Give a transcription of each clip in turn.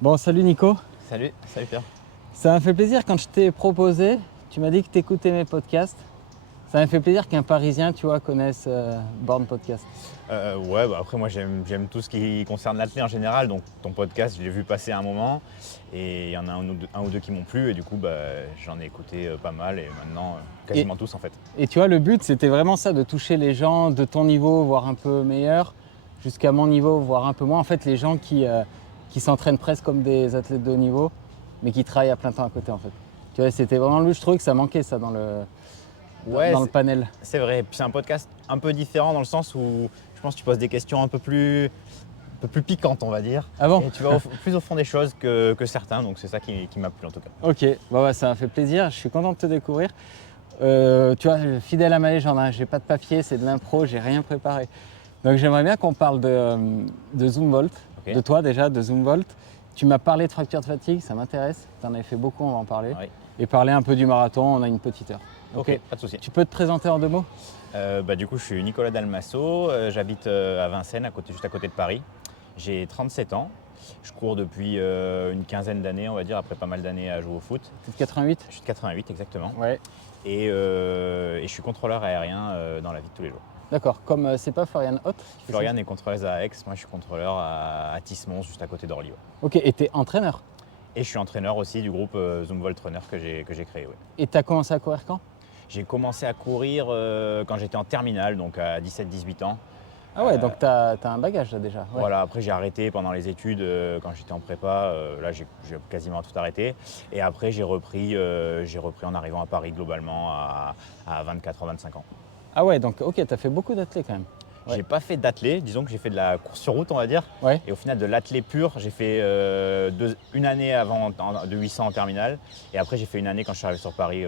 Bon, salut Nico. Salut Pierre. Ça m'a fait plaisir quand je t'ai proposé, tu m'as dit que tu écoutais mes podcasts. Ça m'a fait plaisir qu'un Parisien, tu vois, connaisse Born Podcast. Ouais, bah après moi j'aime tout ce qui concerne l'athlète en général, donc ton podcast je l'ai vu passer un moment et il y en a un ou deux qui m'ont plu et du coup j'en ai écouté pas mal et maintenant quasiment tous en fait. Et tu vois, le but, c'était vraiment ça, de toucher les gens de ton niveau, voire un peu meilleur, jusqu'à mon niveau, voire un peu moins. En fait, les gens qui s'entraînent presque comme des athlètes de haut niveau, mais qui travaillent à plein temps à côté, en fait. Tu vois, c'était vraiment le, je trouvais que ça manquait, ça, Ouais, dans le panel. c'est vrai, puis c'est un podcast un peu différent dans le sens où je pense que tu poses des questions un peu plus piquantes on va dire. Ah bon? Et tu vas plus au fond des choses que certains, donc c'est ça qui m'a plu en tout cas. Ok, bah ouais, ça m'a fait plaisir, je suis content de te découvrir. Tu vois, fidèle à ma légende, hein, j'ai pas de papier, c'est de l'impro, j'ai rien préparé. Donc j'aimerais bien qu'on parle de Zumwalt, Ok. de toi déjà, de Zumwalt. Tu m'as parlé de fracture de fatigue, ça m'intéresse. Tu en avais fait beaucoup, on va en parler. Oui. Et parler un peu du marathon, on a une petite heure. Ok, pas de souci. Tu peux te présenter en 2 mots? Du coup, je suis Nicolas Dalmasso, j'habite à Vincennes, juste à côté de Paris. J'ai 37 ans, je cours depuis une quinzaine d'années, on va dire, après pas mal d'années à jouer au foot. T'es de 88? Je suis de 88 exactement. Ouais. Et je suis contrôleur aérien dans la vie de tous les jours. D'accord, comme c'est pas Florian Hott qui fait ça? Florian est contrôleuse à Aix, moi je suis contrôleur à Tismons, juste à côté d'Orly. Ouais. Ok, et t'es entraîneur? Et je suis entraîneur aussi du groupe Zumwalt Runner que j'ai créé. Ouais. Et t'as commencé à courir quand? J'ai commencé à courir quand j'étais en terminale, donc à 17-18 ans. Ah ouais, donc t'as un bagage là déjà. Ouais. Voilà, après j'ai arrêté pendant les études quand j'étais en prépa, là j'ai quasiment tout arrêté. Et après j'ai repris en arrivant à Paris globalement à 24 ans, 25 ans. Ah ouais, donc ok, t'as fait beaucoup d'athlètes quand même. Ouais. J'ai pas fait d'athlé, disons que j'ai fait de la course sur route on va dire. Ouais. Et au final de l'athlé pur, j'ai fait une année avant de 800 en terminale. Et après j'ai fait une année quand je suis arrivé sur Paris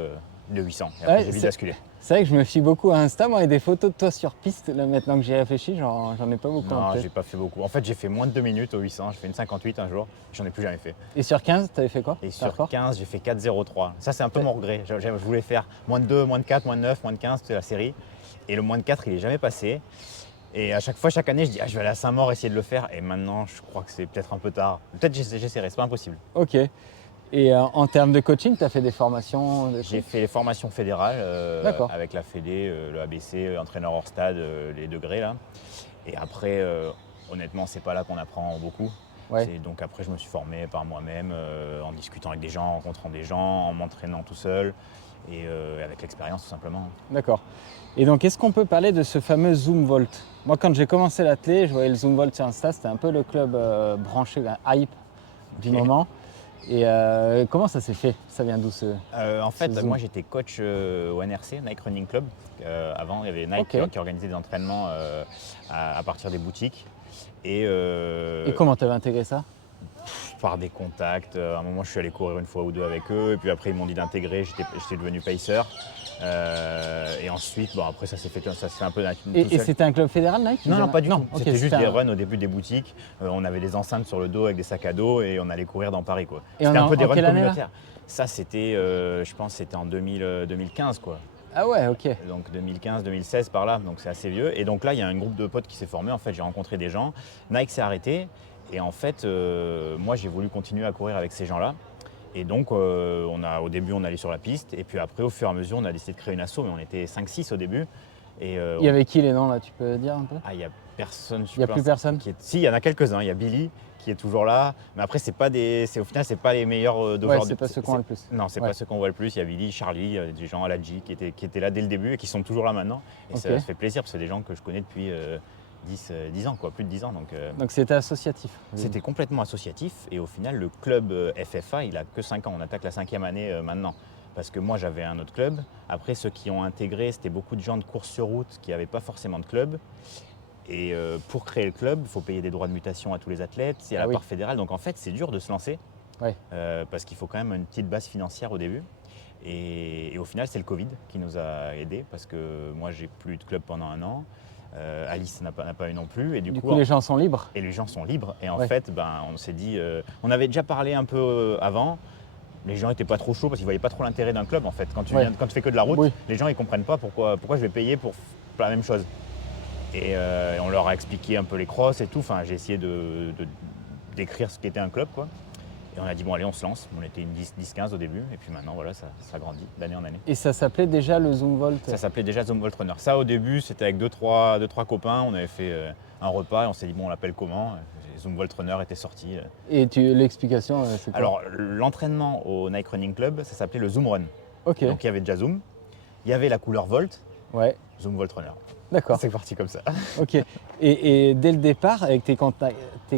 de 800. Et après Ouais, j'ai vite basculé. C'est vrai que je me fie beaucoup à Insta, moi, et des photos de toi sur piste, là, maintenant que j'y réfléchis, j'en ai pas beaucoup en Non, tête. j'ai pas fait beaucoup. En fait j'ai fait moins de 2 minutes au 800, j'ai fait une 58 un jour, j'en ai plus jamais fait. Et sur 15, t'avais fait quoi? Et T'as sur record 15, j'ai fait 4,03. Ça, c'est un peu mon regret. Je voulais faire moins de 2, moins de 4, moins de 9, moins de 15, c'est la série. Et le moins de 4, il n'est jamais passé. Et à chaque fois, chaque année, je dis je vais aller à Saint-Maur essayer de le faire. Et maintenant, je crois que c'est peut-être un peu tard. Peut-être j'essaierai, c'est pas impossible. Ok. Et en termes de coaching, t'as fait des formations J'ai fait les formations fédérales D'accord. avec la Fédé, le ABC, entraîneur hors stade, les degrés là. Et après, honnêtement, c'est pas là qu'on apprend beaucoup. Ouais. Donc après, je me suis formé par moi-même, en discutant avec des gens, en rencontrant des gens, en m'entraînant tout seul et avec l'expérience tout simplement. D'accord. Et donc, est-ce qu'on peut parler de ce fameux Zumwalt? Moi, quand j'ai commencé l'athlé, je voyais le Zumwalt sur Insta, c'était un peu le club branché, hype du Ok. moment. Et comment ça s'est fait? Ça vient d'où ce... En fait, Zoom. moi j'étais coach au NRC, Nike Running Club. Avant, il y avait Nike Ok. qui organisait des entraînements à partir des boutiques. Et comment t'avais intégré ça? par des contacts, à un moment je suis allé courir une fois ou deux avec eux. Et puis après, ils m'ont dit d'intégrer, j'étais devenu pacer. Et ensuite, bon, après ça s'est fait un peu tout Et seul. c'était un club fédéral, Nike? Non, pas du tout. Ok, C'était juste des un- runs au début des boutiques. On avait des enceintes sur le dos avec des sacs à dos et on allait courir dans Paris. Quoi. Et C'était on est un peu des en runs quelle année, là? communautaires. Ça, c'était, je pense, c'était en 2015, quoi. Ah ouais, ok. Donc 2015-2016 par là, donc c'est assez vieux. Et donc là, il y a un groupe de potes qui s'est formé. En fait, j'ai rencontré des gens. Nike s'est arrêté. Et en fait, moi, j'ai voulu continuer à courir avec ces gens-là. Et donc, au début, on allait sur la piste. Et puis après, au fur et à mesure, on a décidé de créer une asso. Mais on était 5-6 au début. Et, Il y avait qui les noms là, tu peux dire un peu? il n'y a personne. Il n'y a plus personne? Si, il y en a quelques-uns. Il y a Billy qui est toujours là. Mais après, au final, c'est pas les meilleurs d'aujourd'hui. Ouais, c'est pas ceux qu'on voit le plus. Non, c'est Ouais. pas ceux qu'on voit le plus. Il y a Billy, Charlie, des gens à la G qui étaient là dès le début et qui sont toujours là maintenant. Et Ok. ça fait plaisir parce que c'est des gens que je connais depuis 10 ans, quoi, plus de 10 ans. Donc c'était associatif. C'était complètement associatif. Et au final, le club FFA, il a que 5 ans. On attaque la 5e année maintenant. Parce que moi, j'avais un autre club. Après, ceux qui ont intégré, c'était beaucoup de gens de course sur route qui n'avaient pas forcément de club. Et pour créer le club, il faut payer des droits de mutation à tous les athlètes, c'est à la oui. part fédérale. Donc en fait, c'est dur de se lancer Ouais. parce qu'il faut quand même une petite base financière au début. Et au final, c'est le Covid qui nous a aidés parce que moi, j'ai plus de club pendant un an. Alice n'a pas eu non plus. Et Du coup, les gens sont libres. et les gens sont libres. Et en Ouais. fait, on s'est dit, on avait déjà parlé un peu avant. Les gens n'étaient pas trop chauds parce qu'ils ne voyaient pas trop l'intérêt d'un club en fait. Quand tu fais que de la route, Oui. les gens ne comprennent pas pourquoi je vais payer pour la même chose. Et on leur a expliqué un peu les crosses et tout. Enfin, j'ai essayé d'écrire ce qu'était un club, quoi. Et on a dit bon allez on se lance, on était une 10-15 au début et puis maintenant voilà ça grandit d'année en année. Et ça s'appelait déjà le Zumwalt? Ça s'appelait déjà Zumwalt Runner. Ça au début c'était avec deux trois copains, on avait fait un repas et on s'est dit bon on l'appelle comment? Zumwalt Runner était sorti. Et l'explication, c'est quoi? Alors l'entraînement au Nike Running Club ça s'appelait le Zoom Run. Ok, Donc il y avait déjà Zoom, il y avait la couleur Volt, ouais, Zumwalt Runner. d'accord. C'est parti comme ça. Ok. Et dès le départ, avec tes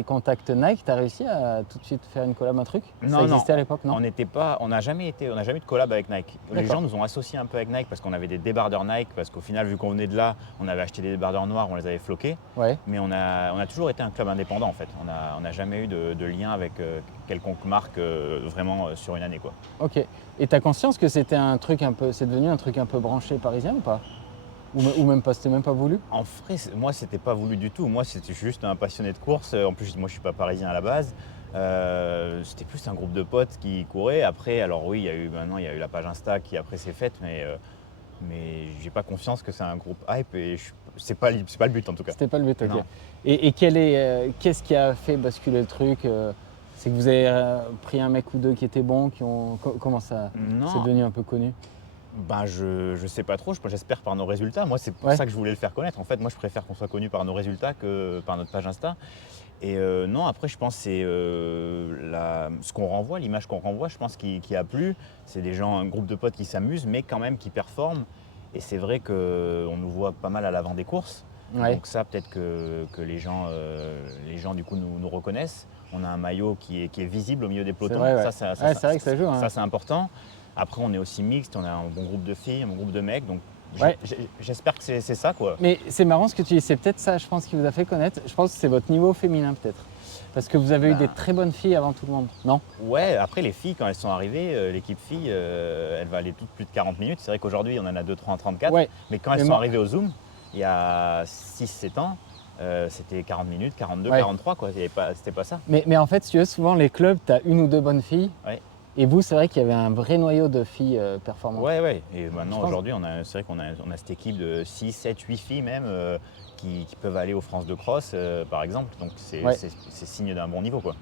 contacts Nike, tu as réussi à tout de suite faire une collab, un truc? Non, Ça existait à l'époque, non? on n'a jamais eu de collab avec Nike. Les D'accord. gens nous ont associés un peu avec Nike parce qu'on avait des débardeurs Nike, parce qu'au final, vu qu'on venait de là, on avait acheté des débardeurs noirs, on les avait floqués. Ouais. Mais on a toujours été un club indépendant en fait. On n'a jamais eu de lien avec quelconque marque vraiment sur une année quoi. Ok. Et tu as conscience que c'était un truc un peu, c'est devenu un truc un peu branché parisien ou pas? Ou même pas, c'était même pas voulu? En vrai, moi, c'était pas voulu du tout. Moi, c'était juste un passionné de course. En plus, moi, je suis pas parisien à la base. C'était plus un groupe de potes qui couraient. Après, alors oui, maintenant, il y a eu la page Insta qui après s'est faite, mais j'ai pas confiance que c'est un groupe hype et c'est pas le but en tout cas. C'était pas le but, ok. Non. Et qu'est-ce qui a fait basculer le truc? C'est que vous avez pris un mec ou deux qui étaient bons, comment ça Non. c'est devenu un peu connu? Ben, je sais pas trop, j'espère par nos résultats. Moi, c'est pour Ouais. ça que je voulais le faire connaître. En fait, moi, je préfère qu'on soit connu par nos résultats que par notre page Insta. Et non, après, je pense que c'est ce qu'on renvoie, l'image qu'on renvoie, je pense qui a plu. C'est des gens, un groupe de potes qui s'amusent, mais quand même qui performent. Et c'est vrai qu'on nous voit pas mal à l'avant des courses. Ouais. Donc ça, peut-être que les gens du coup, nous reconnaissent. On a un maillot qui est visible au milieu des pelotons. vrai, ouais. Ça, Ouais, c'est vrai que ça joue, hein. Ça, c'est important. Après, on est aussi mixte, on a un bon groupe de filles, un bon groupe de mecs. Donc Ouais. j'espère que c'est ça, quoi. Mais c'est marrant ce que tu dis, c'est peut-être ça, je pense, qui vous a fait connaître. Je pense que c'est votre niveau féminin, peut-être. Parce que vous avez eu des très bonnes filles avant tout le monde, non? Ouais, après les filles, quand elles sont arrivées, l'équipe filles, elle va aller toutes plus de 40 minutes. C'est vrai qu'aujourd'hui, on en a 2-3 en 34. Ouais. Mais quand elles sont arrivées au Zoom, il y a 6-7 ans, c'était 40 minutes, 42, Ouais. 43, quoi. C'était pas ça. Mais en fait, si tu veux, souvent les clubs, tu as une ou deux bonnes filles. Ouais. Et vous, c'est vrai qu'il y avait un vrai noyau de filles performantes. Ouais. Et maintenant, Je pense- aujourd'hui, c'est vrai qu'on a cette équipe de 6, 7, 8 filles même qui peuvent aller aux France de cross, par exemple. Donc Ouais. c'est signe d'un bon niveau, quoi.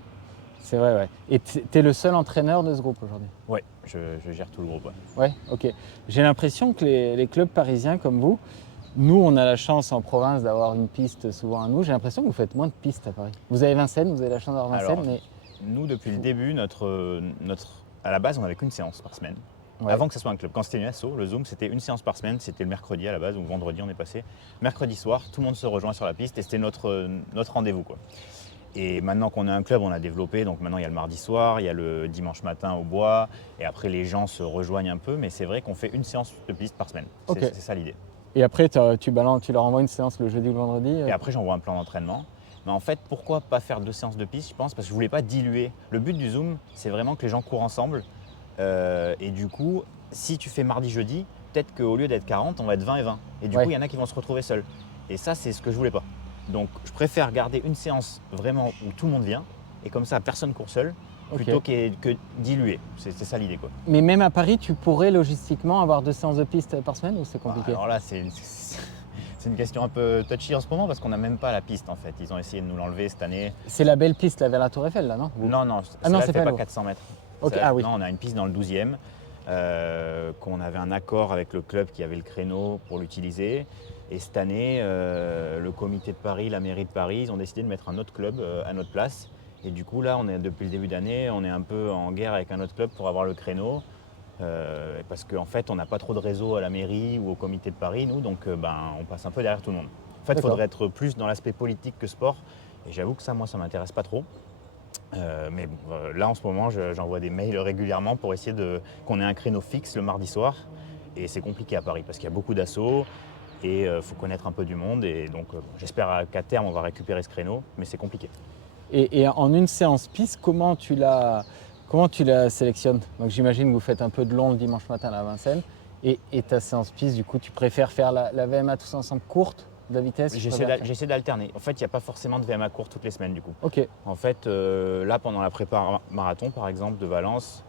C'est vrai, ouais. Et tu es le seul entraîneur de ce groupe aujourd'hui? Ouais, je gère tout le groupe. Ouais. Ouais, ok. J'ai l'impression que les clubs parisiens comme vous, nous, on a la chance en province d'avoir une piste souvent à nous. J'ai l'impression que vous faites moins de pistes à Paris. Vous avez Vincennes, vous avez la chance d'avoir Vincennes, Alors, mais Nous, depuis le début, à la base, on n'avait qu'une séance par semaine. ouais. Avant que ce soit un club. Quand c'était une asso, le Zoom, c'était une séance par semaine. C'était le mercredi à la base, ou vendredi, on est passé. Mercredi soir, tout le monde se rejoint sur la piste et c'était notre rendez-vous, quoi. Et maintenant qu'on a un club, on a développé. Donc maintenant, il y a le mardi soir, il y a le dimanche matin au bois. Et après, les gens se rejoignent un peu. Mais c'est vrai qu'on fait une séance de piste par semaine. Ok. C'est ça l'idée. Et après, tu leur envoies une séance le jeudi ou le vendredi. Et après, j'envoie un plan d'entraînement. Mais en fait, pourquoi pas faire 2 séances de piste, je pense, parce que je voulais pas diluer. Le but du Zoom, c'est vraiment que les gens courent ensemble. Et du coup, si tu fais mardi-jeudi, peut-être qu'au lieu d'être 40, on va être 20 et 20. Et du Ouais. coup, il y en a qui vont se retrouver seuls. Et ça, c'est ce que je voulais pas. Donc, je préfère garder une séance vraiment où tout le monde vient. Et comme ça, personne court seul, Ok. plutôt que diluer. C'est ça l'idée, quoi. Mais même à Paris, tu pourrais logistiquement avoir 2 séances de piste par semaine ou c'est compliqué? Alors là, c'est une question un peu touchy en ce moment parce qu'on n'a même pas la piste en fait. Ils ont essayé de nous l'enlever cette année. C'est la belle piste là vers la Tour Eiffel là, non? Non, non, celle-là, c'est elle fait pas pas lourd. 400 mètres. Ok, Celle-là, ah oui. Non, on a une piste dans le 12e, qu'on avait un accord avec le club qui avait le créneau pour l'utiliser. Et cette année, le comité de Paris, la mairie de Paris, ils ont décidé de mettre un autre club à notre place. Et du coup, là, depuis le début d'année, on est un peu en guerre avec un autre club pour avoir le créneau. Parce qu'en fait, on n'a pas trop de réseau à la mairie ou au comité de Paris, nous, donc on passe un peu derrière tout le monde. En fait, il D'accord. faudrait être plus dans l'aspect politique que sport. Et j'avoue que ça, moi, ça ne m'intéresse pas trop. Mais bon, là, en ce moment, j'envoie des mails régulièrement pour essayer qu'on ait un créneau fixe le mardi soir. Et c'est compliqué à Paris parce qu'il y a beaucoup d'assauts et il faut connaître un peu du monde. Et donc, j'espère qu'à terme, on va récupérer ce créneau, mais c'est compliqué. Et en une séance piste, comment tu la sélectionnes? Donc j'imagine que vous faites un peu de long le dimanche matin à Vincennes. Et ta séance piste, du coup, tu préfères faire la VMA tous ensemble courte, de la vitesse? J'essaie d'alterner. En fait, il n'y a pas forcément de VMA court toutes les semaines du coup. Ok, En fait, là, pendant la prépa marathon, par exemple, de Valence,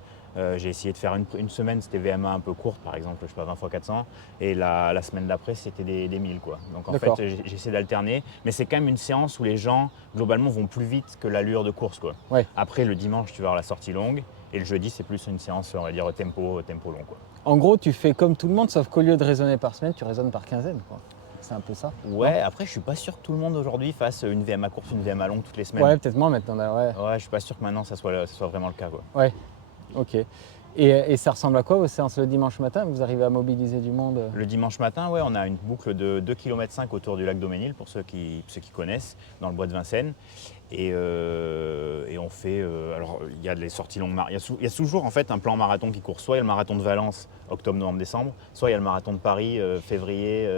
J'ai essayé de faire une semaine, c'était VMA un peu courte, par exemple, je sais pas, 20 x 400. Et la semaine d'après, c'était des 1000, quoi. Donc en fait, D'accord. j'essaie d'alterner. Mais c'est quand même une séance où les gens, globalement, vont plus vite que l'allure de course, quoi. Ouais. Après, le dimanche, tu vas avoir la sortie longue. Et le jeudi, c'est plus une séance, on va dire, tempo long, quoi. En gros, tu fais comme tout le monde, sauf qu'au lieu de raisonner par semaine, tu raisonnes par quinzaine, quoi. C'est un peu ça, non? Ouais, après, je suis pas sûr que tout le monde aujourd'hui fasse une VMA course, une VMA longue toutes les semaines. Ouais, peut-être moins maintenant, là, ouais. Ouais, je suis pas sûr que maintenant, ça soit vraiment le cas, quoi. Ouais, ok. Et ça ressemble à quoi aux séances le dimanche matin? Vous arrivez à mobiliser du monde? Le dimanche matin, ouais, on a une boucle de 2,5 km autour du lac Daumesnil, pour ceux qui connaissent, dans le bois de Vincennes. Et on fait. Alors, il y a les sorties longues. Il y a toujours en fait un plan marathon qui court. Soit il y a le marathon de Valence, octobre, novembre, décembre, soit il y a le marathon de Paris, février,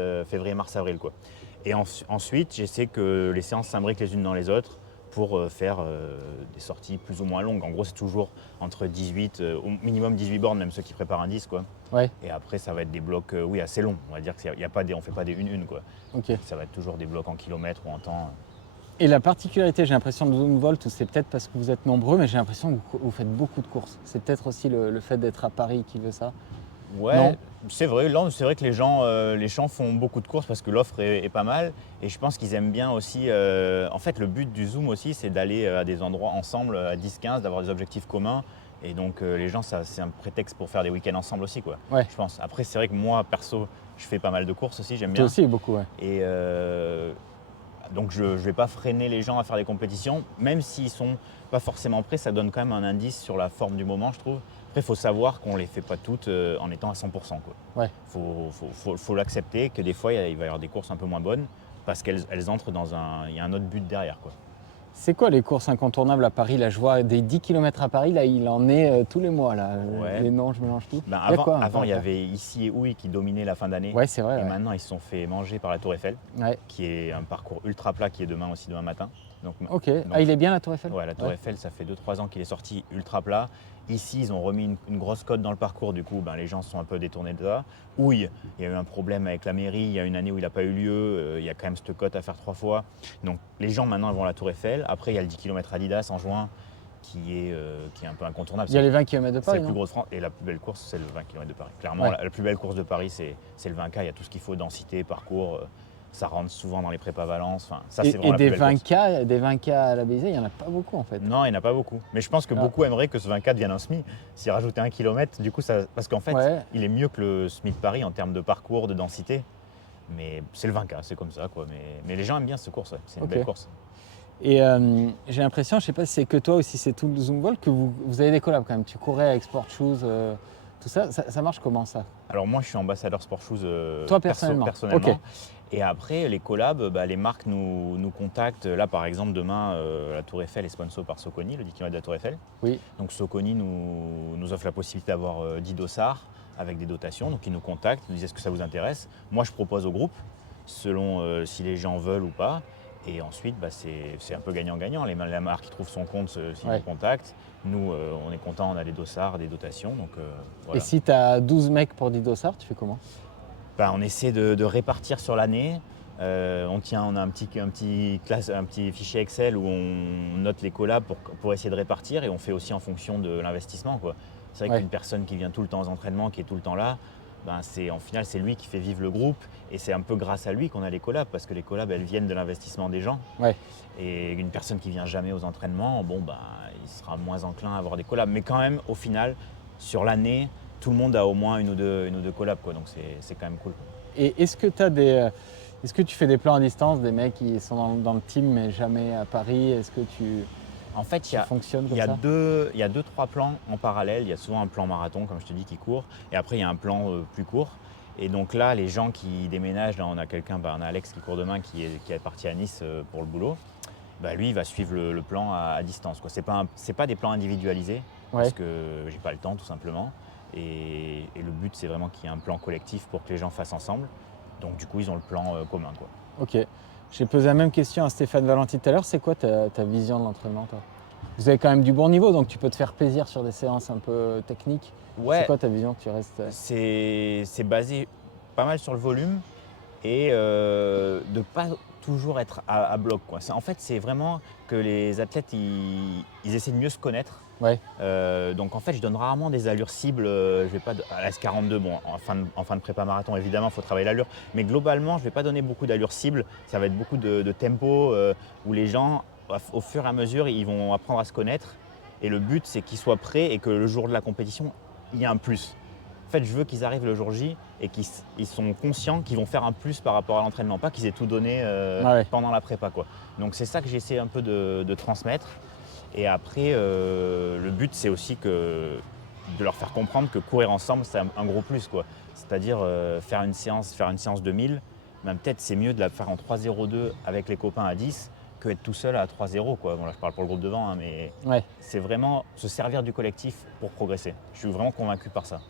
mars, avril, quoi. Et ensuite, j'essaie que les séances s'imbriquent les unes dans les autres pour faire des sorties plus ou moins longues. En gros, c'est toujours entre 18, au minimum 18 bornes, même ceux qui préparent un 10, quoi. Ouais, Et après, ça va être des blocs, oui, assez longs. On va dire qu'on ne fait pas des 1-1, quoi. ok. Ça va être toujours des blocs en kilomètres ou en temps. Et la particularité, j'ai l'impression de Zumwalt, ou c'est peut-être parce que vous êtes nombreux, mais j'ai l'impression que vous faites beaucoup de courses. C'est peut-être aussi le fait d'être à Paris qui veut ça. Ouais, Non. c'est vrai. Là, c'est vrai que les gens font beaucoup de courses parce que l'offre est pas mal. Et je pense qu'ils aiment bien aussi. En fait, le but du Zoom aussi, c'est d'aller à des endroits ensemble, à 10-15, d'avoir des objectifs communs. Et donc, les gens, c'est un prétexte pour faire des week-ends ensemble aussi, quoi. Ouais. Je pense. Après, c'est vrai que moi, perso, je fais pas mal de courses aussi, j'aime Toi bien. aussi, beaucoup, ouais. Et donc, je ne vais pas freiner les gens à faire des compétitions, même s'ils sont pas forcément prêts. Ça donne quand même un indice sur la forme du moment, je trouve. Après, il faut savoir qu'on ne les fait pas toutes en étant à 100%, quoi. Ouais. Faut l'accepter que des fois, il va y avoir des courses un peu moins bonnes parce qu'elles entrent il y a un autre but derrière, quoi. C'est quoi les courses incontournables à Paris? Là, je vois des 10 km à Paris, là, il en est tous les mois, là. Ouais. Les noms, je mélange tout. Ben, Il y a quoi, avant, il y encore avait Ici et Houille qui dominait la fin d'année. Ouais, c'est vrai, Et ouais. maintenant, ils se sont fait manger par la Tour Eiffel, Ouais. qui est un parcours ultra plat qui est demain matin. Donc, Ok. Ah, il est bien, la Tour Eiffel? Ouais, la Tour Eiffel, ça fait 2-3 ans qu'il est sorti ultra plat. Ici, ils ont remis une grosse cote dans le parcours, du coup, les gens se sont un peu détournés de ça. Houille, il y a eu un problème avec la mairie, il y a une année où il n'a pas eu lieu, il y a quand même cette cote à faire 3 fois. Donc les gens maintenant vont à la Tour Eiffel. Après, il y a le 10 km Adidas en juin qui est un peu incontournable. Il y a les 20 km de C'est Paris, le plus non? gros de France. Et la plus belle course, c'est le 20 km de Paris. Clairement, Ouais. la plus belle course de Paris, c'est le 20K. Il y a tout ce qu'il faut, densité, parcours. Ça rentre souvent dans les prépas Valence. Enfin, ça, c'est vraiment la plus des belle course. 20K, des 20K à la Bézée, il n'y en a pas beaucoup, en fait. Non, il n'y en a pas beaucoup. Mais je pense que beaucoup aimeraient que ce 24 devienne un SMI. S'il rajoutait 1 km, du coup, parce qu'en fait, Ouais. il est mieux que le SMI de Paris en termes de parcours, de densité. Mais c'est le 20K, c'est comme ça, quoi. Mais les gens aiment bien cette course, ouais. C'est une Ok. belle course. Et j'ai l'impression, je sais pas si c'est que toi ou si c'est tout le Zumwalt, que vous avez des collabs quand même. Tu courais avec Sport Shoes, tout ça. Ça marche comment, ça? Alors moi, je suis ambassadeur Sport Shoes Toi, personnellement. Ok. Et après, les collabs, les marques nous contactent. Là, par exemple, demain, la Tour Eiffel est sponsor par Soconi, le 10 km de la Tour Eiffel. Oui. Donc Soconi nous offre la possibilité d'avoir 10 dossards avec des dotations. Donc ils nous contactent, ils nous disent est-ce que ça vous intéresse. Moi, je propose au groupe, selon si les gens veulent ou pas. Et ensuite, c'est un peu gagnant-gagnant. La marque qui trouve son compte s'ils nous contactent. Nous, on est content, on a des dossards, des dotations. Donc, voilà. Et si tu as 12 mecs pour 10 dossards, tu fais comment? On essaie de répartir sur l'année. On a un petit fichier Excel où on note les collabs pour essayer de répartir, et on fait aussi en fonction de l'investissement, quoi. C'est vrai qu'une personne qui vient tout le temps aux entraînements, qui est tout le temps là, en final, c'est lui qui fait vivre le groupe, et c'est un peu grâce à lui qu'on a les collabs, parce que les collabs, elles viennent de l'investissement des gens. Ouais. Et une personne qui vient jamais aux entraînements, il sera moins enclin à avoir des collabs. Mais quand même, au final, sur l'année, tout le monde a au moins une ou deux collabs, quoi. Donc c'est quand même cool. Et est-ce que tu fais des plans à distance, des mecs qui sont dans le team mais jamais à Paris? Est-ce que En fait, tu fonctionnes comme il y a ça? 2-3 plans en parallèle. Il y a souvent un plan marathon, comme je te dis, qui court. Et après, il y a un plan plus court. Et donc là, les gens qui déménagent, là, on a Alex qui court demain, qui est parti à Nice pour le boulot. Lui, il va suivre le plan à distance, quoi. C'est pas des plans individualisés, parce que j'ai pas le temps, tout simplement. Et le but, c'est vraiment qu'il y ait un plan collectif pour que les gens fassent ensemble. Donc du coup, ils ont le plan commun, quoi. Ok. J'ai posé la même question à Stéphane Valenti tout à l'heure. C'est quoi ta vision de l'entraînement, toi? Vous avez quand même du bon niveau, donc tu peux te faire plaisir sur des séances un peu techniques. Ouais. C'est quoi ta vision que tu restes? C'est basé pas mal sur le volume et de pas toujours être à bloc, quoi. En fait, c'est vraiment que les athlètes, ils essaient de mieux se connaître Ouais. Donc en fait, je donne rarement des allures cibles. Je vais pas à la S42, bon, en fin de prépa marathon, évidemment, il faut travailler l'allure. Mais globalement, je ne vais pas donner beaucoup d'allures cibles. Ça va être beaucoup de tempo où les gens, au fur et à mesure, ils vont apprendre à se connaître. Et le but, c'est qu'ils soient prêts et que le jour de la compétition, il y ait un plus. En fait, je veux qu'ils arrivent le jour J et qu'ils sont conscients qu'ils vont faire un plus par rapport à l'entraînement, pas qu'ils aient tout donné Ouais. pendant la prépa, quoi. Donc c'est ça que j'essaie un peu de transmettre. Et après, le but, c'est aussi de leur faire comprendre que courir ensemble, c'est un gros plus, quoi. C'est-à-dire faire une séance de 1000, même peut-être c'est mieux de la faire en 3,02 avec les copains à 10 que être tout seul à 3,0, quoi. Bon, là, je parle pour le groupe devant, hein, mais Ouais. c'est vraiment se servir du collectif pour progresser. Je suis vraiment convaincu par ça.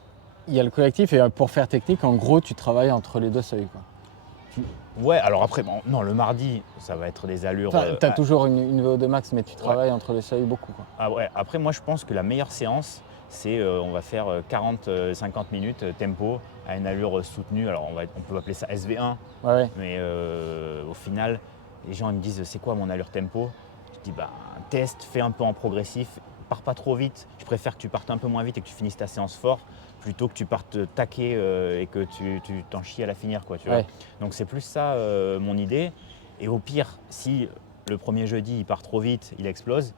Il y a le collectif et pour faire technique, en gros, tu travailles entre les deux seuils, quoi. Ouais, alors après, bon, non, le mardi, ça va être des allures. Enfin, tu as toujours une VO2 max, mais tu travailles entre les seuils beaucoup, quoi. Ah ouais, après, moi, je pense que la meilleure séance, c'est on va faire 40-50 minutes tempo à une allure soutenue. Alors, on peut appeler ça SV1, Ouais. mais au final, les gens ils me disent c'est quoi mon allure tempo? Je dis bah, teste, fais un peu en progressif, pars pas trop vite. Je préfère que tu partes un peu moins vite et que tu finisses ta séance fort plutôt que tu partes taquer et que tu t'en chies à la finir, quoi, tu vois. Ouais. Donc, c'est plus ça mon idée. Et au pire, si le premier jeudi il part trop vite, il explose.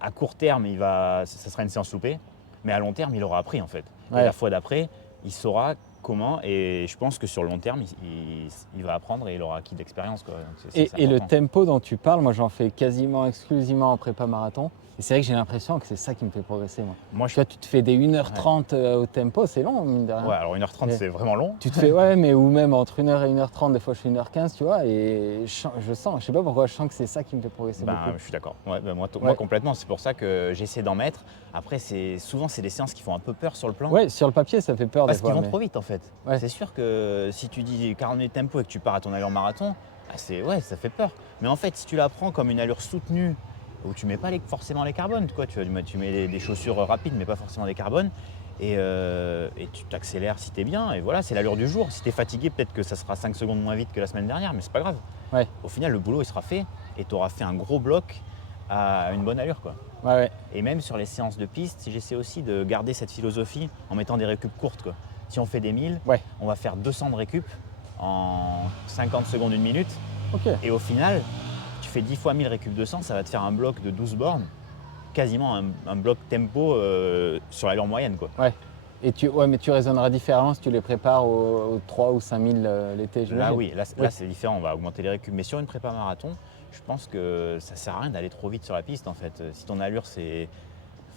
À court terme, ça sera une séance loupée, mais à long terme, il aura appris en fait. Et Ouais. la fois d'après, il saura comment, et je pense que sur le long terme, il va apprendre et il aura acquis de l'expérience, quoi. Donc c'est Et le important. tempo dont tu parles, moi j'en fais quasiment exclusivement en prépa marathon. Et c'est vrai que j'ai l'impression que c'est ça qui me fait progresser, moi. Moi, Tu vois, tu te fais des ouais. 1h30 au tempo, c'est long, mine de rien. Ouais, alors 1h30, Mais c'est vraiment long. tu te fais, ouais, mais ou même entre 1h et 1h30, des fois je fais 1h15, tu vois, et je sens, je sais pas pourquoi, je sens que c'est ça qui me fait progresser Ben, beaucoup. je suis d'accord. Ouais, ben moi Ouais. complètement. C'est pour ça que j'essaie d'en mettre. Après, souvent, c'est des séances qui font un peu peur sur le plan. Ouais, sur le papier, ça fait peur des Parce qu'ils fois, vont mais trop vite en fait. ouais. C'est sûr que si tu dis 40 minutes tempo et que tu pars à ton allure marathon, ouais, ça fait peur. Mais en fait, si tu la prends comme une allure soutenue, où tu mets pas forcément les carbones, quoi, tu mets des chaussures rapides, mais pas forcément des carbones, et tu t'accélères si tu es bien, et voilà, c'est l'allure du jour. Si tu es fatigué, peut-être que ça sera 5 secondes moins vite que la semaine dernière, mais c'est pas grave. Ouais. Au final, le boulot il sera fait, et tu auras fait un gros bloc à une bonne allure, quoi. Ouais, ouais. Et même sur les séances de piste, j'essaie aussi de garder cette philosophie en mettant des récup courtes, quoi. Si on fait des 1000, Ouais. on va faire 200 de récup en 50 secondes, 1 minute. Ok. Et au final, tu fais 10 fois 1000 récup 200, ça va te faire un bloc de 12 bornes, quasiment un bloc tempo sur l'allure moyenne, quoi. Ouais. Ouais, mais tu raisonneras différemment si tu les prépares aux 3 ou 5000 l'été, j'imagine. Là, oui, là c'est différent, on va augmenter les récup. Mais sur une prépa marathon, je pense que ça sert à rien d'aller trop vite sur la piste, en fait. Si ton allure, c'est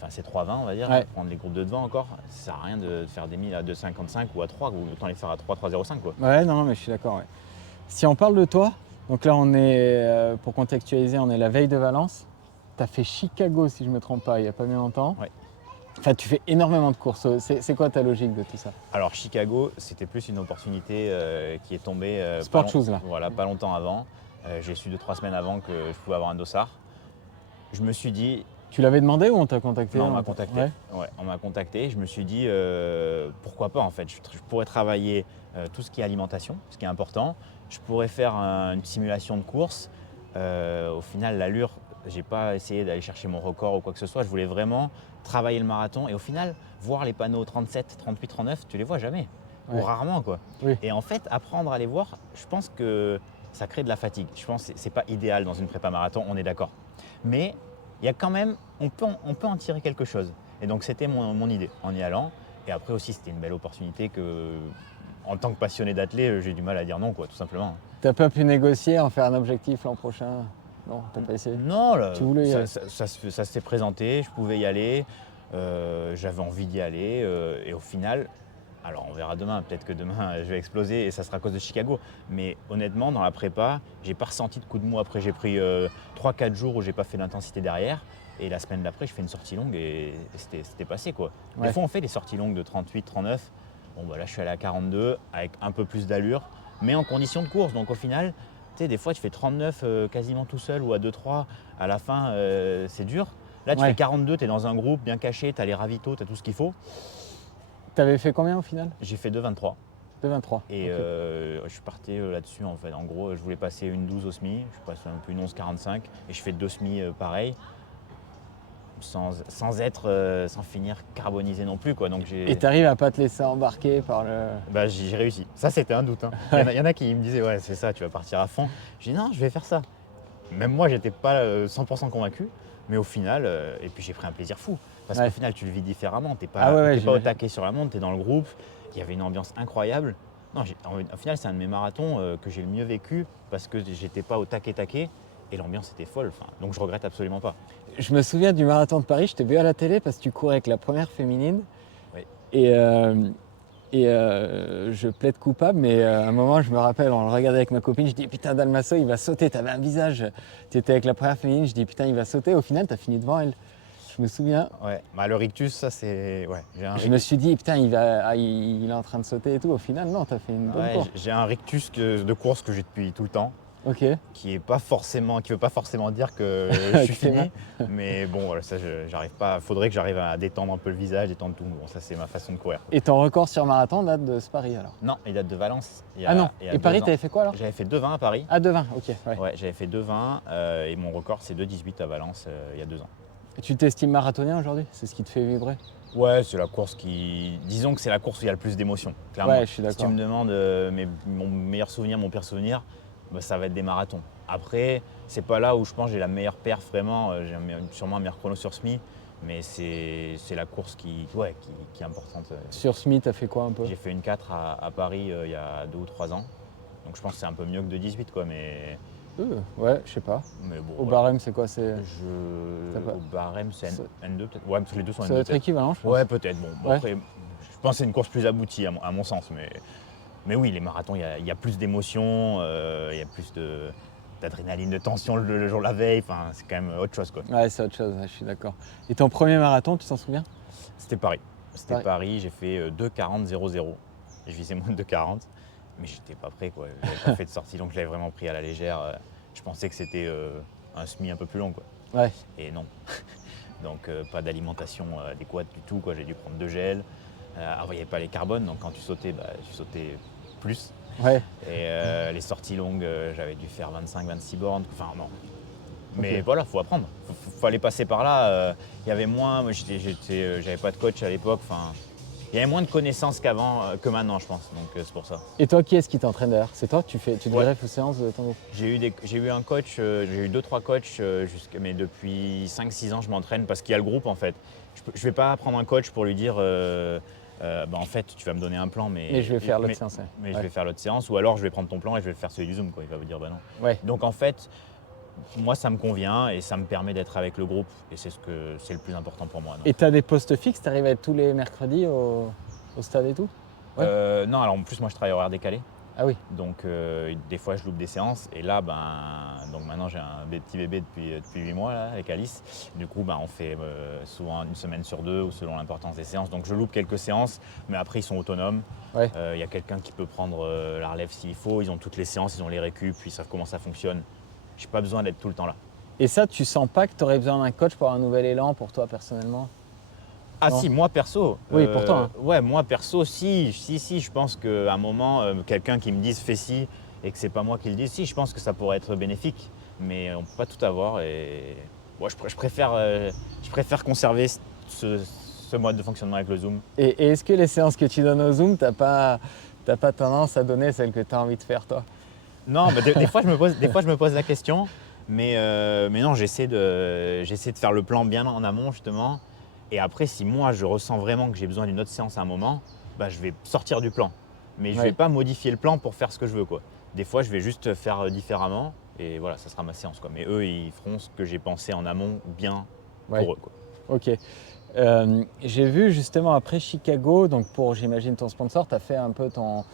3,20, on va dire, Ouais. prendre les groupes de devant encore, ça sert à rien de faire des 1000 à 2,55 ou à 3, ou autant les faire à 3, 3,05, quoi. Ouais, non, mais je suis d'accord, ouais. Si on parle de toi, donc là on est, pour contextualiser, on est la veille de Valence. Tu as fait Chicago, si je ne me trompe pas, il n'y a pas bien longtemps. Ouais. Enfin, tu fais énormément de courses. C'est quoi ta logique de tout ça? Alors Chicago, c'était plus une opportunité qui est tombée Sport Shoes, là. Voilà, pas longtemps avant. J'ai su 2-3 semaines avant que je pouvais avoir un dossard. Je me suis dit, Tu l'avais demandé ou on t'a contacté? non, on m'a contacté. Ouais. Ouais, on m'a contacté. Je me suis dit, pourquoi pas en fait. Je pourrais travailler tout ce qui est alimentation, ce qui est important. Je pourrais faire une simulation de course. Au final, l'allure, j'ai pas essayé d'aller chercher mon record ou quoi que ce soit. Je voulais vraiment travailler le marathon. Et au final, voir les panneaux 37, 38, 39, tu les vois jamais. Ouais. Ou rarement, quoi. Oui. Et en fait, apprendre à les voir, je pense que ça crée de la fatigue. Je pense que c'est pas idéal dans une prépa marathon, on est d'accord. Mais il y a quand même, on peut en tirer quelque chose. Et donc c'était mon idée en y allant. Et après aussi, c'était une belle opportunité que, en tant que passionné d'athlète, j'ai du mal à dire non, quoi, tout simplement. T'as pas pu négocier, en faire un objectif l'an prochain? Non, t'as pas essayé? Non, là, Tu voulais y aller? ça s'est présenté, je pouvais y aller, j'avais envie d'y aller, et au final, alors on verra demain, peut-être que demain je vais exploser et ça sera à cause de Chicago, mais honnêtement, dans la prépa, j'ai pas ressenti de coup de mou. Après, j'ai pris 3-4 jours où j'ai pas fait d'intensité derrière, et la semaine d'après, je fais une sortie longue et c'était passé, quoi. Ouais. Des fois, on fait des sorties longues de 38, 39, bon bah là je suis allé à 42 avec un peu plus d'allure, mais en condition de course, donc au final, tu sais, des fois tu fais 39 quasiment tout seul ou à 2-3, à la fin c'est dur. Là tu Ouais. fais 42, tu es dans un groupe bien caché, tu as les ravitaux, tu as tout ce qu'il faut. T'avais fait combien au final? J'ai fait 2,23 2,23. et Ok. je suis parti là-dessus en fait. En gros, je voulais passer une 12 au SMI, je passe un peu une 11,45 et je fais 2 SMI pareil. sans finir carbonisé non plus, quoi. Donc Et t'arrives à pas te laisser embarquer par le… bah, j'ai réussi. Ça, c'était un doute, hein. Il y en a qui me disaient, ouais, c'est ça, tu vas partir à fond. J'ai dit, non, je vais faire ça. Même moi, j'étais pas 100% convaincu, mais au final, et puis j'ai pris un plaisir fou. Parce qu'au final, tu le vis différemment. T'es pas, t'es pas au taquet sur la montre, t'es dans le groupe. Il y avait une ambiance incroyable. Non, au final, c'est un de mes marathons que j'ai le mieux vécu parce que j'étais pas au taquet et l'ambiance était folle. Enfin, donc je regrette absolument pas. Je me souviens du marathon de Paris, je t'ai vu à la télé parce que tu courais avec la première féminine. Oui. Et je plaide coupable, mais à un moment, je me rappelle, on le regardait avec ma copine, je dis putain, Dalmasso, il va sauter, t'avais un visage, tu étais avec la première féminine, je dis putain, il va sauter. Au final, t'as fini devant elle. Je me souviens. Ouais, bah, le rictus, ça c'est. Ouais, Je me suis dit putain, il est en train de sauter et tout. Au final, non, t'as fait une bonne course. J'ai un rictus de course que j'ai depuis tout le temps. Ok. Qui veut pas forcément dire que je suis fini. Mais bon, voilà, ça, j'arrive pas. Faudrait que j'arrive à détendre un peu le visage, détendre tout. Bon, ça, c'est ma façon de courir. Et ton record sur marathon date de ce Paris alors? Non, il date de Valence. Ah non. Et Paris, t'avais fait quoi alors? J'avais fait 2,20 à Paris. Ah, 2,20, ok. Ouais, j'avais fait 2,20 et mon record, c'est 2,18 à Valence il y a 2 ans. Et tu t'estimes marathonien aujourd'hui? C'est ce qui te fait vibrer? Ouais, c'est la course qui. Disons que c'est la course où il y a le plus d'émotions, clairement. Ouais, je suis d'accord. Si tu me demandes mon meilleur souvenir, mon pire souvenir, bah, ça va être des marathons. Après, c'est pas là où je pense que j'ai la meilleure perf vraiment. J'ai sûrement un meilleur chrono sur SMI, mais c'est la course qui est importante. Sur SMI, t'as fait quoi un peu? J'ai fait une 4 à Paris il y a 2 ou 3 ans. Donc je pense que c'est un peu mieux que de 18, quoi. Mais ouais, je sais pas. bon, au barème, c'est quoi? C'est… Au barème, c'est N2 peut-être. Ouais, parce que les deux sont N2. Ça doit être équivalent, je pense. Ouais, peut-être. Bon, après, je pense que c'est une course plus aboutie à mon sens. Mais oui, les marathons, il y a plus d'émotions, il y a plus d'adrénaline, de tension le jour, la veille. Enfin, c'est quand même autre chose, quoi. Ouais, c'est autre chose, je suis d'accord. Et ton premier marathon, tu t'en souviens? C'était Paris. Paris, j'ai fait 2,40,00. Je visais moins de 2,40. Mais j'étais pas prêt, quoi. J'avais pas fait de sortie, donc je l'avais vraiment pris à la légère. Je pensais que c'était un semi un peu plus long, quoi. Ouais. Et non. Donc pas d'alimentation adéquate du tout, quoi. J'ai dû prendre 2 gels. Avant, il n'y avait pas les carbones, donc quand tu sautais plus. Ouais. Et les sorties longues, j'avais dû faire 25-26 bornes. Enfin, non. Mais voilà, il faut apprendre. Il fallait passer par là. Il y avait moins. Moi, j'avais pas de coach à l'époque. Enfin, il y avait moins de connaissances que maintenant, je pense. Donc c'est pour ça. Et toi, qui est-ce qui t'entraîne d'ailleurs? C'est toi? Tu greffes aux séances de ton groupe? J'ai eu un coach, j'ai eu 2-3 coachs, mais depuis 5-6 ans, je m'entraîne parce qu'il y a le groupe en fait. Je ne vais pas prendre un coach pour lui dire en fait, tu vas me donner un plan, mais je vais faire l'autre séance. Mais je vais faire l'autre séance, ou alors je vais prendre ton plan et je vais faire celui du Zoom, quoi. Il va vous dire bah non. Ouais. Donc en fait, moi ça me convient et ça me permet d'être avec le groupe et c'est le plus important pour moi. Donc. Et tu as des postes fixes? Tu arrives à être tous les mercredis au stade et tout? Non, alors en plus moi je travaille horaire décalé. Ah oui. Donc des fois je loupe des séances et là donc maintenant j'ai un petit bébé depuis 8 mois là, avec Alice. Du coup on fait souvent une semaine sur 2 ou selon l'importance des séances. Donc je loupe quelques séances, mais après ils sont autonomes. Ouais. Y a quelqu'un qui peut prendre la relève s'il faut. Ils ont toutes les séances, ils ont les récup, puis ils savent comment ça fonctionne. J'ai pas besoin d'être tout le temps là. Et ça, tu sens pas que tu aurais besoin d'un coach pour un nouvel élan pour toi personnellement? Ah Non. Si, moi perso. Oui, pour toi. Hein. Ouais, moi perso, si, je pense qu'à un moment, quelqu'un qui me dise fais ci et que c'est pas moi qui le dise, si, je pense que ça pourrait être bénéfique. Mais on peut pas tout avoir et moi, je préfère conserver ce mode de fonctionnement avec le Zoom. Et est-ce que les séances que tu donnes au Zoom, t'as pas tendance à donner celles que tu as envie de faire toi? Non, mais des fois je me pose la question, mais non, j'essaie de faire le plan bien en amont justement. Et après, si moi je ressens vraiment que j'ai besoin d'une autre séance à un moment, bah, je vais sortir du plan. Mais je ne vais pas modifier le plan pour faire ce que je veux, quoi. Des fois, je vais juste faire différemment et voilà, ça sera ma séance, quoi. Mais eux, ils feront ce que j'ai pensé en amont bien pour eux, quoi. Ok. J'ai vu justement après Chicago, donc pour j'imagine ton sponsor, tu as fait un peu ton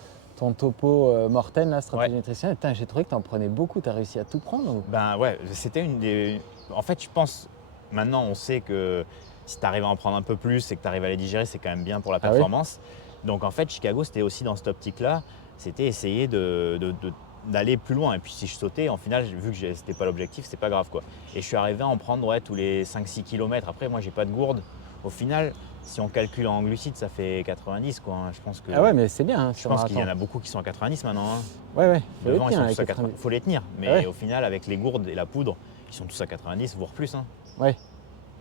topo Morten, la stratégie nutritionnelle. J'ai trouvé que tu en prenais beaucoup, tu as réussi à tout prendre ou... Ben ouais, c'était une des. En fait, je pense, maintenant on sait que si tu arrives à en prendre un peu plus et que tu arrives à les digérer, c'est quand même bien pour la performance. Donc en fait, Chicago, c'était aussi dans cette optique-là, c'était essayer d'aller plus loin. Et puis si je sautais, en final, vu que c'était pas l'objectif, c'est pas grave, quoi. Et je suis arrivé à en prendre tous les 5-6 km. Après, moi, j'ai pas de gourde. Au final, si on calcule en glucides, ça fait 90, quoi. Je pense que. Ah ouais, mais c'est bien. Hein, je pense qu'il y en a beaucoup qui sont à 90 maintenant. Hein. Ouais. Devant, ils sont tous à 90. Faut les tenir. Mais au final, avec les gourdes et la poudre, ils sont tous à 90, voire plus. Hein. Ouais.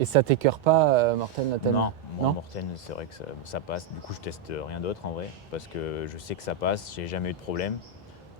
Et ça t'écœure pas, Morten, Nathan? Non, moi, Non. Morten, c'est vrai que ça passe. Du coup, je teste rien d'autre en vrai, parce que je sais que ça passe, j'ai jamais eu de problème.